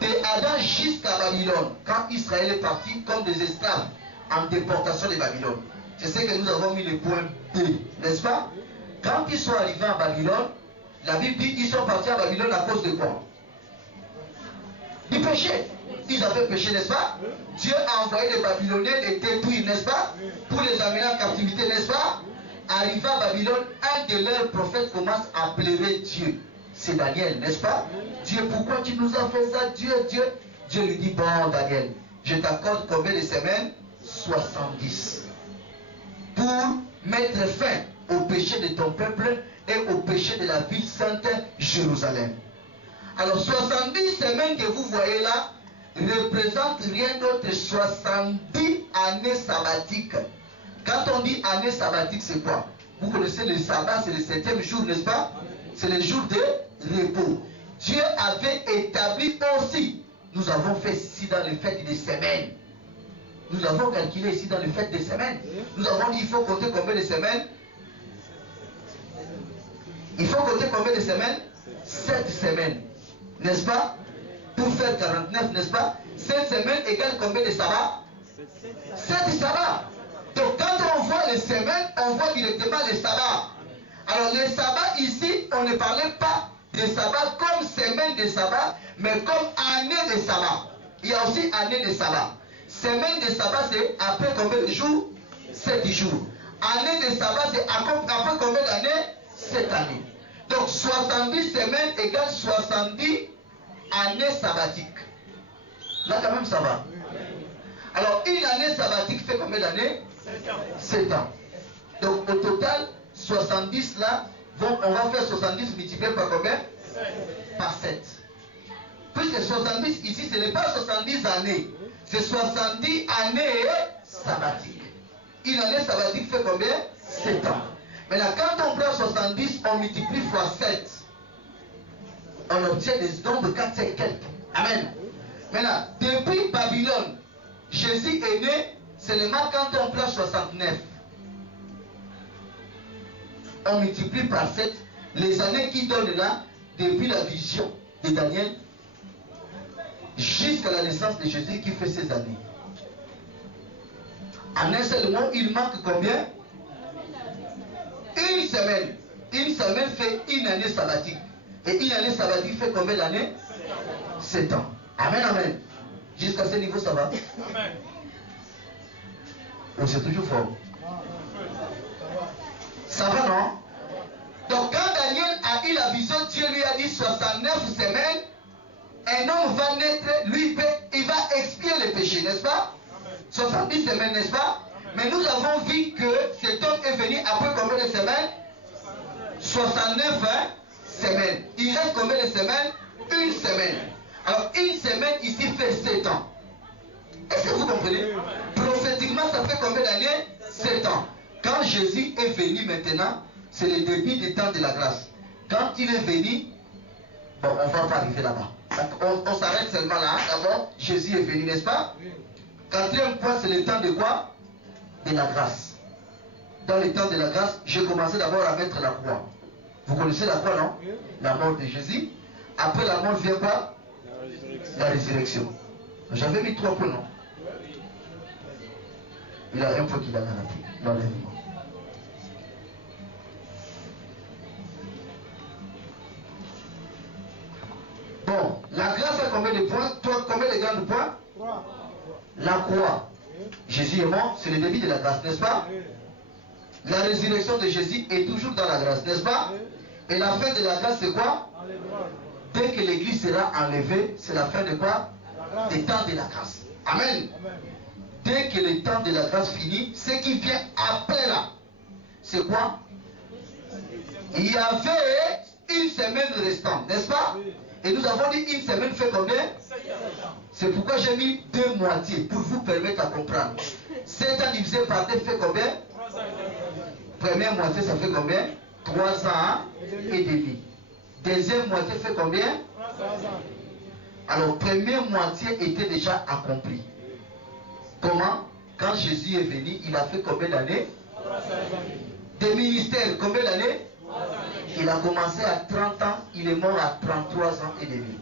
De Adam jusqu'à Babylone, quand Israël est parti comme des esclaves en déportation de Babylone. C'est ce que nous avons mis le point B, n'est-ce pas? Quand ils sont arrivés à Babylone, la Bible dit qu'ils sont partis à Babylone à cause de quoi? Du péché. Ils avaient péché, n'est-ce pas? Dieu a envoyé les Babyloniens les détruire, n'est-ce pas? Pour les amener en captivité, n'est-ce pas? Arrivé à Babylone, un de leurs prophètes commence à pleurer Dieu. C'est Daniel, n'est-ce pas? Dieu, pourquoi tu nous as fait ça? Dieu. Dieu lui dit, bon Daniel, je t'accorde combien de semaines? 70. Pour mettre fin au péché de ton peuple et au péché de la ville sainte Jérusalem. Alors 70 semaines que vous voyez là représentent rien d'autre que 70 années sabbatiques. Quand on dit année sabbatique, c'est quoi? Vous connaissez le sabbat, c'est le 7e jour, n'est-ce pas? C'est le jour de repos. Dieu avait établi aussi, nous avons fait ici dans les fêtes des semaines. Nous avons calculé ici dans les fêtes des semaines. Nous avons dit il faut compter combien de semaines? Il faut compter combien de semaines? 7 semaines. N'est-ce pas? Pour faire 49, n'est-ce pas? 7 semaines égale combien de sabbats? 7 sabbats. Donc quand on voit les semaines, on voit directement les sabbats. Alors les sabbats ici, on ne parlait pas de sabbat comme semaine de sabbat, mais comme année de sabbat. Il y a aussi année de sabbat. Semaine de sabbat, c'est après combien de jours? 7 jours. Année de sabbat, c'est après combien d'années? 7 années. Donc 70 semaines égale 70 années sabbatiques. Là quand même ça va. Alors une année sabbatique fait combien d'années? 7 ans. Donc au total, 70 là, on va faire 70 multiplié par combien? Par 7. Puisque 70 ici, ce n'est pas 70 années. C'est 70 années sabbatiques. Une année sabbatique fait combien? 7 ans. Maintenant, quand on prend 70, on multiplie fois 7. On obtient des nombres 4, 5, quelques. Amen. Maintenant, depuis Babylone, Jésus est né seulement quand on prend 69. On multiplie par 7 les années qui donnent là, depuis la vision de Daniel, jusqu'à la naissance de Jésus qui fait ces années. En un seul mot, il manque combien? Une semaine. Une semaine fait une année sabbatique. Et une année sabbatique fait combien d'années? 7 ans. Amen, amen. Jusqu'à ce niveau, ça va? Amen. Oh, c'est toujours fort. Ça va, non? Donc, quand Daniel a eu la vision, Dieu lui a dit 69 semaines, un homme va naître, lui, il va expier le péché, n'est-ce pas? 70 semaines, n'est-ce pas? Mais nous avons vu que cet homme est venu après combien de semaines? 69 semaines. Il reste combien de semaines? Une semaine. Alors, une semaine ici fait 7 ans. Est-ce que vous comprenez? Prophétiquement, ça fait combien d'années? 7 ans. Quand Jésus est venu maintenant, c'est le début du temps de la grâce. Quand il est venu, bon, on ne va pas arriver là-bas. On s'arrête seulement là. D'abord, Jésus est venu, n'est-ce pas? Quatrième point, c'est le temps de quoi? De la grâce. Dans le temps de la grâce, j'ai commencé d'abord à mettre la croix. Vous connaissez la croix, non? La mort de Jésus. Après la mort vient quoi? La résurrection. J'avais mis 3 points, non? Il a un point qu'il a raté. L'enlèvement. Bon, la grâce a combien de points? Toi, combien de grands points? 3. La croix. Jésus est mort, c'est le début de la grâce, n'est-ce pas? La résurrection de Jésus est toujours dans la grâce, n'est-ce pas? Et la fin de la grâce, c'est quoi? Dès que l'église sera enlevée, c'est la fin de quoi? Des temps de la grâce. Amen. Dès que le temps de la grâce finit, ce qui vient après là, c'est quoi? Il y avait une semaine restante, n'est-ce pas? Et nous avons dit une semaine fait combien? C'est pourquoi j'ai mis 2 moitiés, pour vous permettre à comprendre. 7 ans divisé par 2 fait combien? Première moitié, ça fait combien? 3 ans et demi. Deuxième moitié fait combien? 3 ans. Alors, première moitié était déjà accomplie. Comment? Quand Jésus est venu, il a fait combien d'années? 3 ans. Des ministères, combien d'années? 3 ans. Il a commencé à 30 ans, il est mort à 33 ans et demi.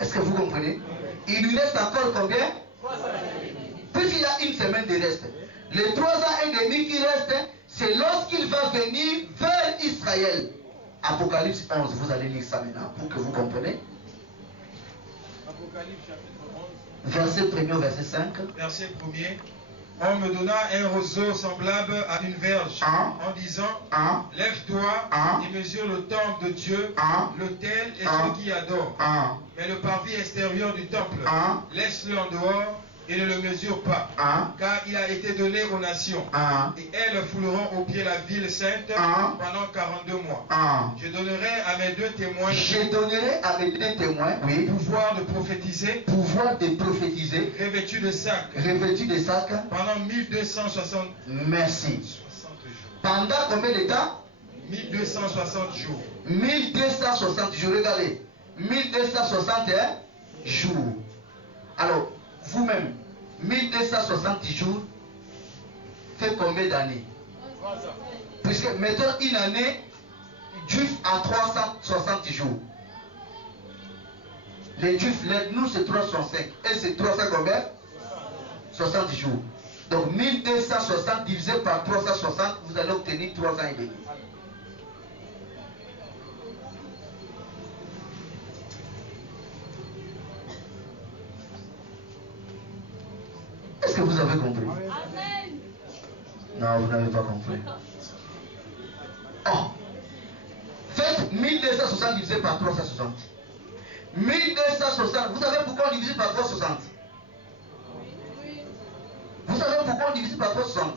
Est-ce que vous comprenez? Il lui reste encore combien? 3 ans. Puisqu'il a une semaine de reste. Les 3 ans et demi qui restent, c'est lorsqu'il va venir vers Israël. Apocalypse 11, vous allez lire ça maintenant pour que vous compreniez. Apocalypse chapitre 11. Verset 1er au verset 5. Verset 1er. On me donna un roseau semblable à une verge en disant lève-toi et mesure le temple de Dieu, l'autel et ceux qui adorent. Mais le parvis extérieur du temple, laisse-le en dehors et ne le mesure pas, car il a été donné aux nations, et elles fouleront au pied la ville sainte pendant 42 mois. Je donnerai à mes 2 témoins oui, pouvoir de prophétiser, revêtus de sac, pendant 1260. Merci. 60 jours. Pendant combien de temps? 1260 jours. 1260 jours, regardez. 1260 jours. Alors, vous-même, 1260 jours fait combien d'années? 3 ans. Puisque mettons une année juif à 360 jours. Les juifs, nous c'est 365. Et c'est 300 combien? 60 jours. Donc 1260 divisé par 360, vous allez obtenir 3 ans et demi. Est-ce que vous avez compris? Amen. Non, vous n'avez pas compris. Oh. Faites 1260 divisé par 360. 1260, vous savez pourquoi on divise par 360? Vous savez pourquoi on divise par 360?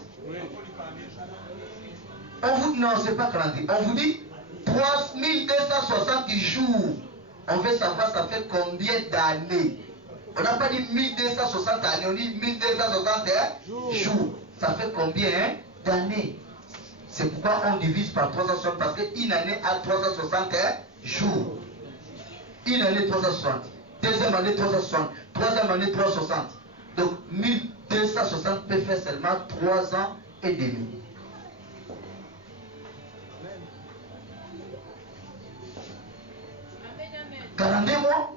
On vous dit, non, c'est pas calendrier. On vous dit 3260 jours. On veut savoir ça fait combien d'années. On n'a pas dit 1260 années, on dit 1260 jours. Ça fait combien d'années? C'est pourquoi on divise par 360, parce qu'une année a 360 jours. Une année 360. Deuxième année 360. Troisième année 360. Donc 1260 peut faire seulement 3 ans et demi. Amen. 42 mois.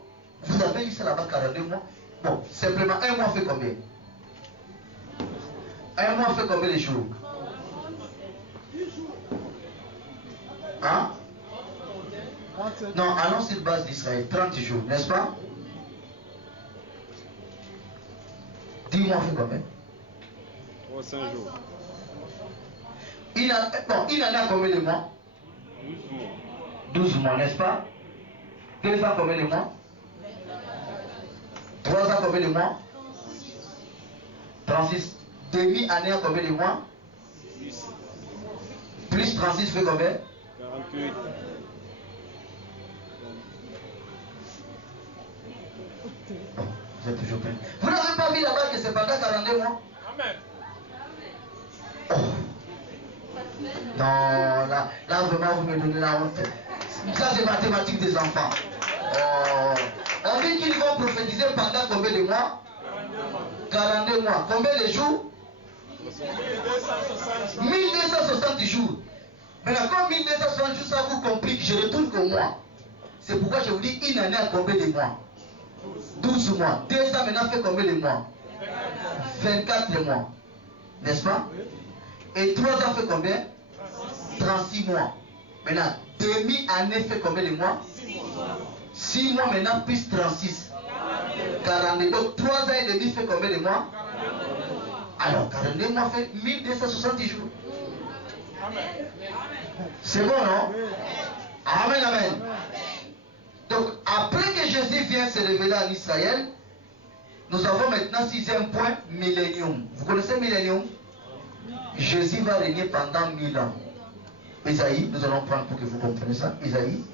Vous avez eu ça là-bas 42 mois. Bon, simplement un mois fait combien? Un mois fait combien de jours? Hein? Non, allons sur base d'Israël, 30 jours, n'est-ce pas? 10 mois fait combien? 300 jours. Une année a combien de mois? 12 mois. 12 mois, n'est-ce pas? 2 ans combien de mois? 3 ans combien de mois? 36. Demi-année a combien de mois? 6. Plus 36 fait combien? 48. Vous êtes toujours plein. Vous n'avez pas vu là-bas que c'est pendant 42 mois? Amen. Oh. Non, là vraiment vous me donnez la honte. Ça c'est mathématiques des enfants. Oh. On dit qu'ils vont prophétiser pendant combien de mois? 42 mois. Combien de jours? 1260 jours. Maintenant, comme 1260 jours, ça vous complique, je retourne qu'au mois. C'est pourquoi je vous dis une année à combien de mois? 12 mois. 2 ans maintenant fait combien de mois? 24 mois. N'est-ce pas? Et 3 ans fait combien? 36 mois. Maintenant, demi-année fait combien de mois? 6 mois maintenant plus 36. 42. Donc 3 ans et demi fait combien de mois? Alors 42 mois fait 1270 jours. C'est bon, non? Amen, amen. Donc après que Jésus vient se révéler en Israël, nous avons maintenant 6e point, millénium. Vous connaissez millénium? Jésus va régner pendant 1000 ans. Isaïe, nous allons prendre pour que vous compreniez ça. Isaïe,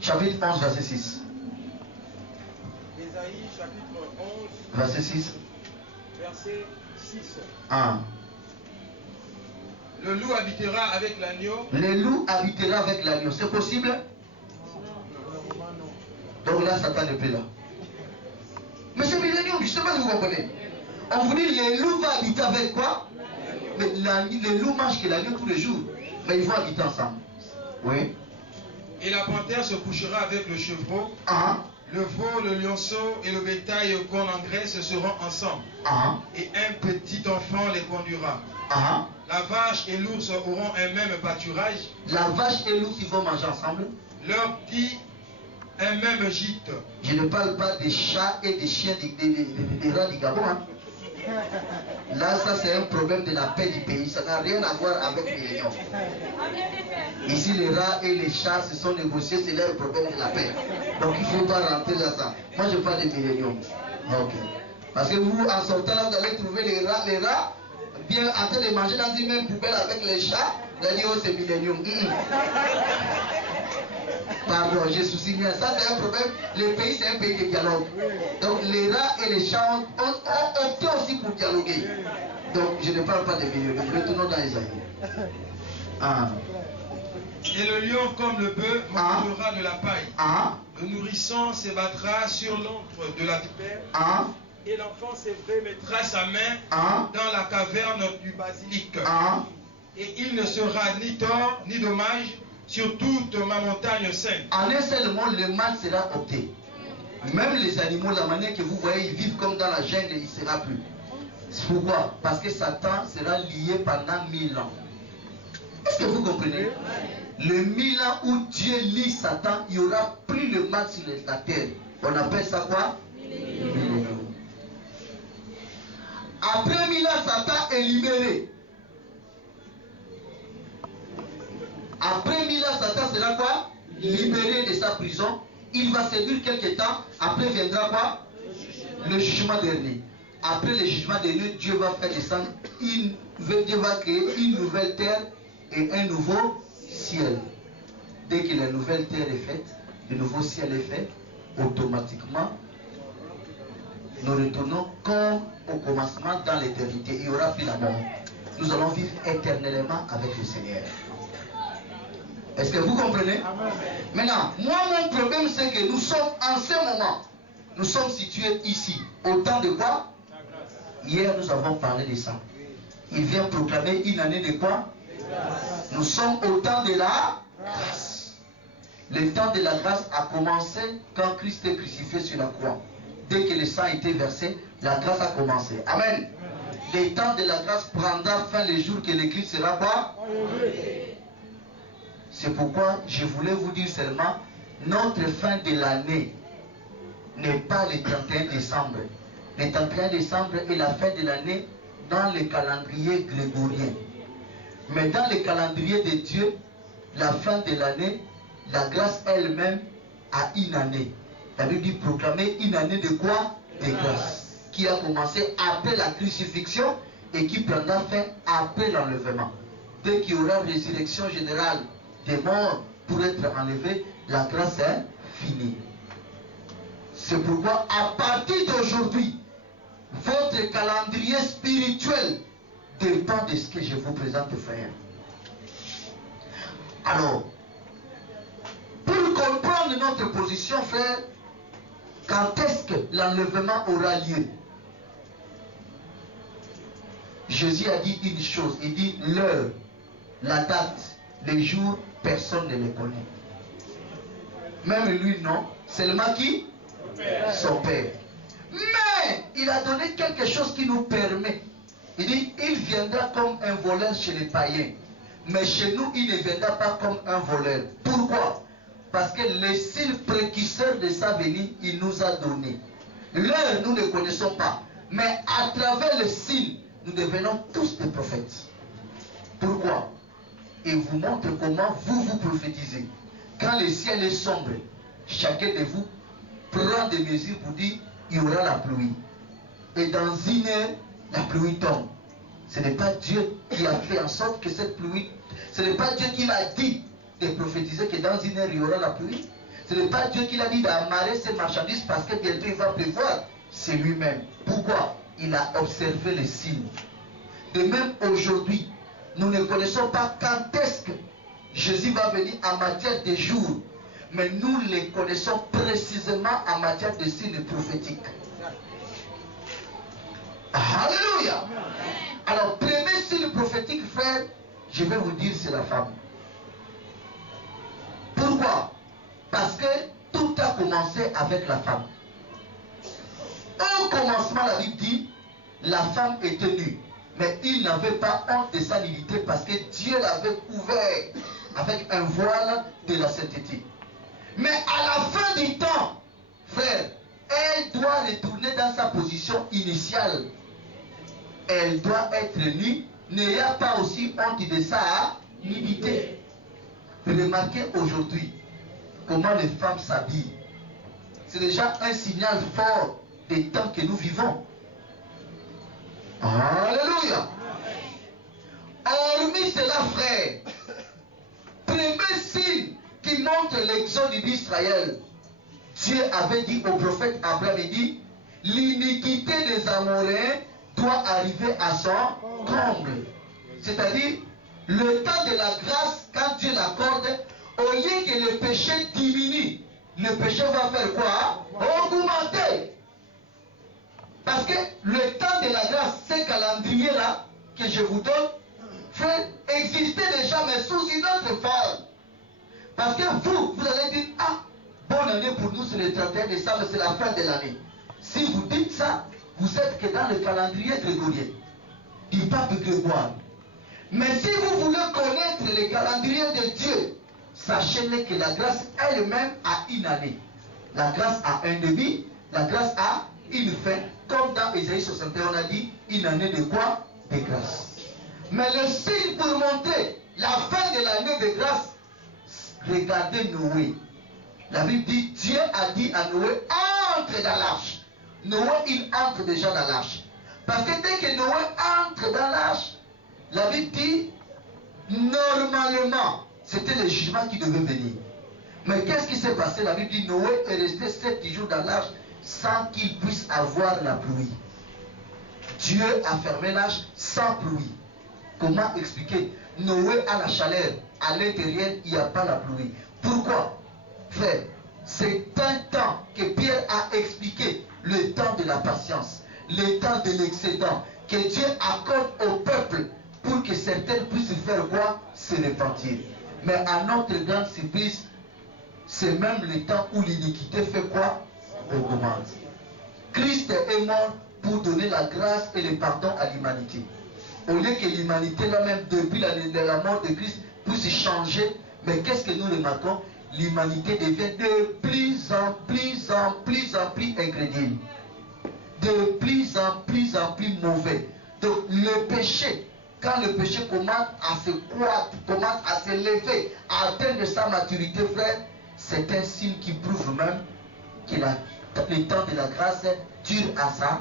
chapitre 11, verset 6. Isaïe, chapitre 11, Verset 6. verset 6. Ah. Le loup habitera avec l'agneau. Le loup habitera avec l'agneau. C'est possible? Donc là, Satan n'est plus là. Mais c'est millénium, je ne sais pas si vous comprenez. On vous dit, le loup va habiter avec quoi? Mais le loup mange que l'agneau tous les jours. Mais ils vont habiter ensemble. Oui. Et la panthère se couchera avec le chevreau. Ah. Le veau, le lionceau et le bétail qu'on engraisse seront ensemble. Ah. Et un petit enfant les conduira. Ah. La vache et l'ours auront un même pâturage. La vache et l'ours, ils vont manger ensemble. Leurs petits, un même gîte. Je ne parle pas des chats et des chiens, des rats du Gabon. Hein. Là, ça c'est un problème de la paix du pays. Ça n'a rien à voir avec les lions. Ici, les rats et les chats se sont négociés, c'est leur problème de la paix. Donc il ne faut pas rentrer dans ça. Moi, je parle des milléniums. Ok. Parce que vous, en sortant là, vous allez trouver les rats bien en train de manger dans une même poubelle avec les chats. Vous allez dire, oh, c'est millénium. Pardon, j'ai souci bien. Ça, c'est un problème. Le pays, c'est un pays de dialogue. Donc, les rats et les chats ont opté aussi pour dialoguer. Donc, je ne parle pas des milléniums. Retournons dans Isaïe. Ah. Et le lion, comme le bœuf, mangera de la paille. Ah. Le nourrisson se battra sur l'ombre de la vipère. Ah. Et l'enfant sévré mettra sa main dans la caverne du basilic. Et il ne sera ni tort ni dommage sur toute ma montagne sainte. En un seul mot, le mal sera opté. Même les animaux, la manière que vous voyez, ils vivent comme dans la jungle, il ne sera plus. Pourquoi? Parce que Satan sera lié pendant 1000 ans. Est-ce que vous comprenez? Le 1000 ans où Dieu lie Satan, il n'y aura plus le mal sur la terre. On appelle ça quoi? Millénium. Après 1000 ans, Satan est libéré. Après 1000 ans, Satan sera quoi? Libéré de sa prison. Il va séduire quelque temps. Après viendra quoi? Le jugement dernier. Après le jugement dernier, Dieu va faire descendre Dieu va créer une nouvelle terre et un nouveau ciel. Dès que la nouvelle terre est faite, le nouveau ciel est fait, automatiquement, nous retournons comme au commencement dans l'éternité. Il n'y aura plus la mort. Nous allons vivre éternellement avec le Seigneur. Est-ce que vous comprenez? Maintenant, moi, mon problème, c'est que nous sommes, en ce moment, nous sommes situés ici. Au temps de quoi? Hier, nous avons parlé de ça. Il vient proclamer une année de quoi? Nous sommes au temps de la grâce. Le temps de la grâce a commencé quand Christ est crucifié sur la croix. Dès que le sang a été versé, la grâce a commencé. Amen. Le temps de la grâce prendra fin le jour que l'Église sera quoi? C'est pourquoi je voulais vous dire seulement, notre fin de l'année n'est pas le 31 décembre. Le 31 décembre est la fin de l'année dans le calendrier grégorien. Mais dans le calendrier de Dieu, la fin de l'année, la grâce elle-même a une année. La Bible dit proclamer une année de quoi? De grâce. Qui a commencé après la crucifixion et qui prendra fin après l'enlèvement. Dès qu'il y aura résurrection générale des morts pour être enlevés, la grâce est finie. C'est pourquoi à partir d'aujourd'hui, votre calendrier spirituel dépend de ce que je vous présente, frère. Alors, pour comprendre prendre notre position, frère, quand est-ce que l'enlèvement aura lieu? Jésus a dit une chose, il dit l'heure, la date, les jours, personne ne les connaît. Même lui non, seulement qui? Son Père. Mais il a donné quelque chose qui nous permet. Il dit, il viendra comme un voleur chez les païens. Mais chez nous, il ne viendra pas comme un voleur. Pourquoi? Parce que le signe précurseur de sa venue, il nous a donné. L'heure, nous ne connaissons pas. Mais à travers le signe, nous devenons tous des prophètes. Pourquoi? Il vous montre comment vous prophétisez. Quand le ciel est sombre, chacun de vous prend des mesures pour dire il y aura la pluie. Et dans une heure, la pluie tombe. Ce n'est pas Dieu qui a fait en sorte que cette pluie, ce n'est pas Dieu qui l'a dit de prophétiser que dans une heure il y aura la pluie. Ce n'est pas Dieu qui l'a dit d'amarrer ses marchandises parce que bientôt il va pleuvoir. C'est lui-même. Pourquoi? Il a observé les signes. De même aujourd'hui, nous ne connaissons pas quand est-ce que Jésus va venir en matière de jours. Mais nous les connaissons précisément en matière de signes prophétiques. Alléluia. Alors, premier signe prophétique, frère, je vais vous dire, c'est la femme. Pourquoi? Parce que tout a commencé avec la femme. Au commencement, la Bible dit, la femme était nue. Mais il n'avait pas honte de sa nudité parce que Dieu l'avait couvert avec un voile de la sainteté. Mais à la fin du temps, frère, elle doit retourner dans sa position initiale. Elle doit être nue, n'ayant pas aussi honte de sa nudité. Remarquez aujourd'hui comment les femmes s'habillent. C'est déjà un signal fort des temps que nous vivons. Alléluia. Hormis cela, frère, premier signe qui montre l'exode d'Israël, Dieu avait dit au prophète Abraham, il dit, l'iniquité des Amoréens doit arriver à son comble. C'est-à-dire, le temps de la grâce, quand Dieu l'accorde, au lieu que le péché diminue, le péché va faire quoi? Augmenter. Parce que le temps de la grâce, ce calendrier-là que je vous donne, frère, existait déjà, mais sous une autre forme. Parce que vous allez dire, ah, bonne année pour nous, c'est le 31 décembre, c'est la fin de l'année. Si vous dites ça, vous êtes que dans le calendrier grégorien, du pape Grégoire. Mais si vous voulez connaître le calendrier de Dieu, sachez que la grâce elle-même a une année. La grâce a un début, la grâce a une fin. Comme dans Ésaïe 61, on a dit une année de quoi? De grâce. Mais le signe pour montrer la fin de l'année de grâce, regardez Noé. La Bible dit, Dieu a dit à Noé, entre dans l'arche. Noé, il entre déjà dans l'arche. Parce que dès que Noé entre dans l'arche, la Bible dit, normalement, c'était le jugement qui devait venir. Mais qu'est-ce qui s'est passé? La Bible dit, Noé est resté 7 jours dans l'arche sans qu'il puisse avoir la pluie. Dieu a fermé l'arche sans pluie. Comment expliquer? Noé a la chaleur. À l'intérieur, il n'y a pas la pluie. Pourquoi? Frère, c'est un temps que Pierre a expliqué. Le temps de la patience. Le temps de l'excédent. Que Dieu accorde au peuple pour que certains puissent faire quoi? Se repentir. Mais à notre grande surprise, c'est même le temps où l'iniquité fait quoi? Augmente. Christ est mort pour donner la grâce et le pardon à l'humanité. Au lieu que l'humanité, là même depuis la mort de Christ, puisse changer, mais qu'est-ce que nous remarquons? L'humanité devient de plus en plus incrédule. De plus en plus mauvais. Donc le péché, quand le péché commence à se croître, commence à s'élever, à atteindre sa maturité, frère, c'est un signe qui prouve même que le temps de la grâce dure à ça.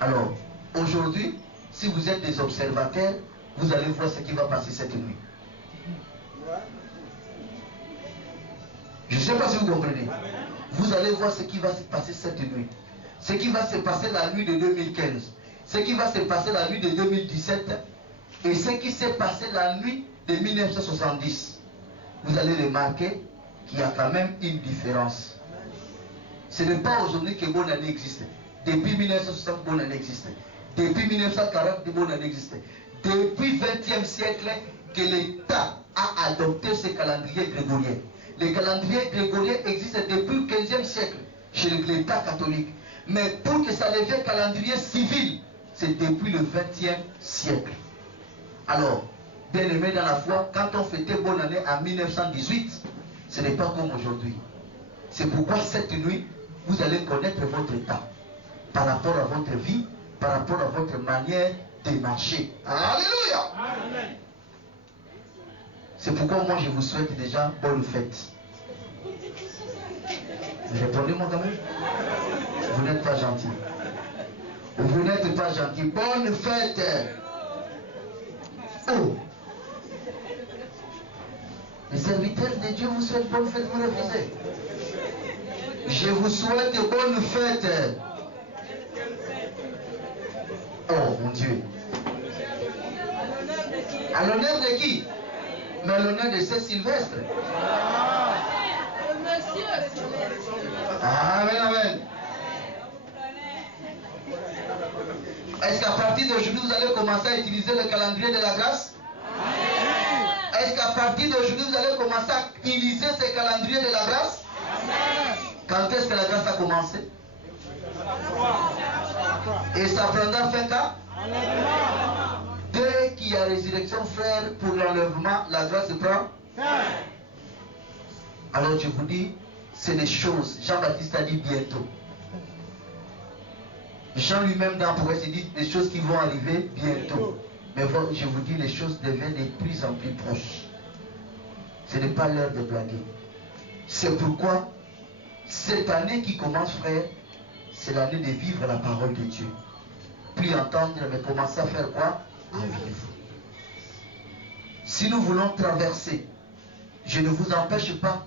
Alors, aujourd'hui, si vous êtes des observateurs, vous allez voir ce qui va passer cette nuit. Je ne sais pas si vous comprenez. Vous allez voir ce qui va se passer cette nuit. Ce qui va se passer la nuit de 2015. Ce qui va se passer la nuit de 2017. Et ce qui s'est passé la nuit de 1970. vous allez remarquer qu'il y a quand même une différence. Ce n'est pas aujourd'hui que bonne année existe. Depuis 1960, bonne année existe. Depuis 1940, bonne année existe. Depuis le 20e siècle, que l'État a adopté ce calendrier grégorien. Le calendrier grégorien existe depuis le 15e siècle chez l'État catholique. Mais pour que ça devienne calendrier civil, c'est depuis le 20e siècle. Alors, bien aimé dans la foi, quand on fêtait bonne année en 1918, ce n'est pas comme aujourd'hui. C'est pourquoi cette nuit, vous allez connaître votre état par rapport à votre vie, par rapport à votre manière de marcher. Alléluia! Amen. C'est pourquoi moi je vous souhaite déjà bonne fête. Répondez-moi quand même. Vous n'êtes pas gentil. Vous n'êtes pas gentil. Bonne fête. Oh. Les serviteurs de Dieu vous souhaitent bonne fête, vous refusez. Je vous souhaite bonne fête. Oh mon Dieu. À l'honneur de qui? Mais à l'honneur de Saint-Sylvestre. Amen, amen. Est-ce qu'à partir d'aujourd'hui, vous allez commencer à utiliser le calendrier de la grâce? Est-ce qu'à partir d'aujourd'hui, vous allez commencer à utiliser ce calendrier de la grâce? Quand est-ce que la grâce a commencé? Et ça prendra fin quand? Dès qu'il y a résurrection, frère, pour l'enlèvement, la grâce se prend. Alors je vous dis, c'est des choses. Jean-Baptiste a dit bientôt. Jean lui-même dans Apocalypse dit des choses qui vont arriver bientôt. Mais je vous dis, les choses deviennent de plus en plus proches. Ce n'est pas l'heure de blaguer. C'est pourquoi cette année qui commence, frère, c'est l'année de vivre la parole de Dieu. Plus entendre, mais commencer à faire quoi? À vivre. Si nous voulons traverser, je ne vous empêche pas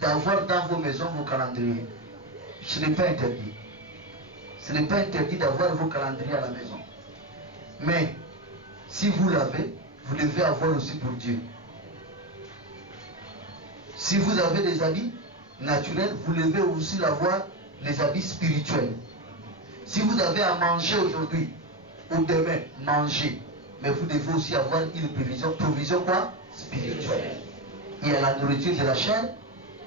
d'avoir dans vos maisons vos calendriers. Ce n'est pas interdit. Ce n'est pas interdit d'avoir vos calendriers à la maison. Mais, si vous l'avez, vous devez avoir aussi pour Dieu. Si vous avez des habits naturels, vous devez aussi avoir les habits spirituels. Si vous avez à manger aujourd'hui ou demain, mangez. Mais vous devez aussi avoir une provision quoi? Spirituelle. Il y a la nourriture de la chair,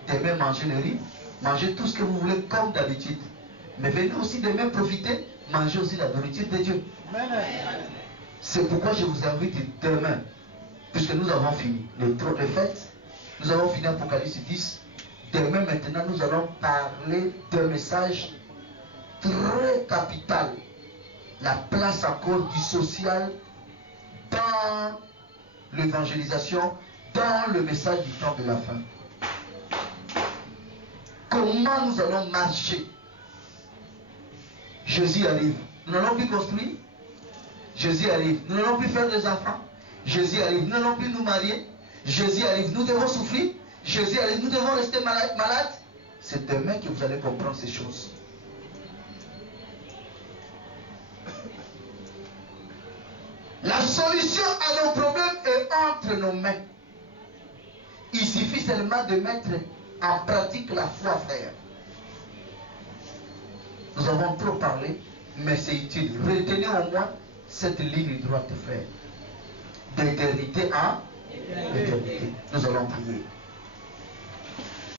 demain mangez le riz, mangez tout ce que vous voulez comme d'habitude. Mais venez aussi demain profiter, mangez aussi la nourriture de Dieu. C'est pourquoi je vous invite demain, puisque nous avons fini les fêtes, nous avons fini Apocalypse 10. Demain maintenant, nous allons parler d'un message très capital. La place encore du social dans l'évangélisation, dans le message du temps de la fin. Comment nous allons marcher? Jésus arrive. Nous n'allons plus construire. Jésus arrive. Nous n'allons plus faire des enfants. Jésus arrive. Nous n'allons plus nous marier. Jésus arrive. Nous devons souffrir. Jésus arrive. Nous devons rester malades. C'est demain que vous allez comprendre ces choses. La solution à nos problèmes est entre nos mains. Il suffit seulement de mettre en pratique la foi, frère. Nous avons trop parlé, mais c'est utile. Retenez au moins cette ligne droite, frère. D'éternité en éternité. Nous allons prier.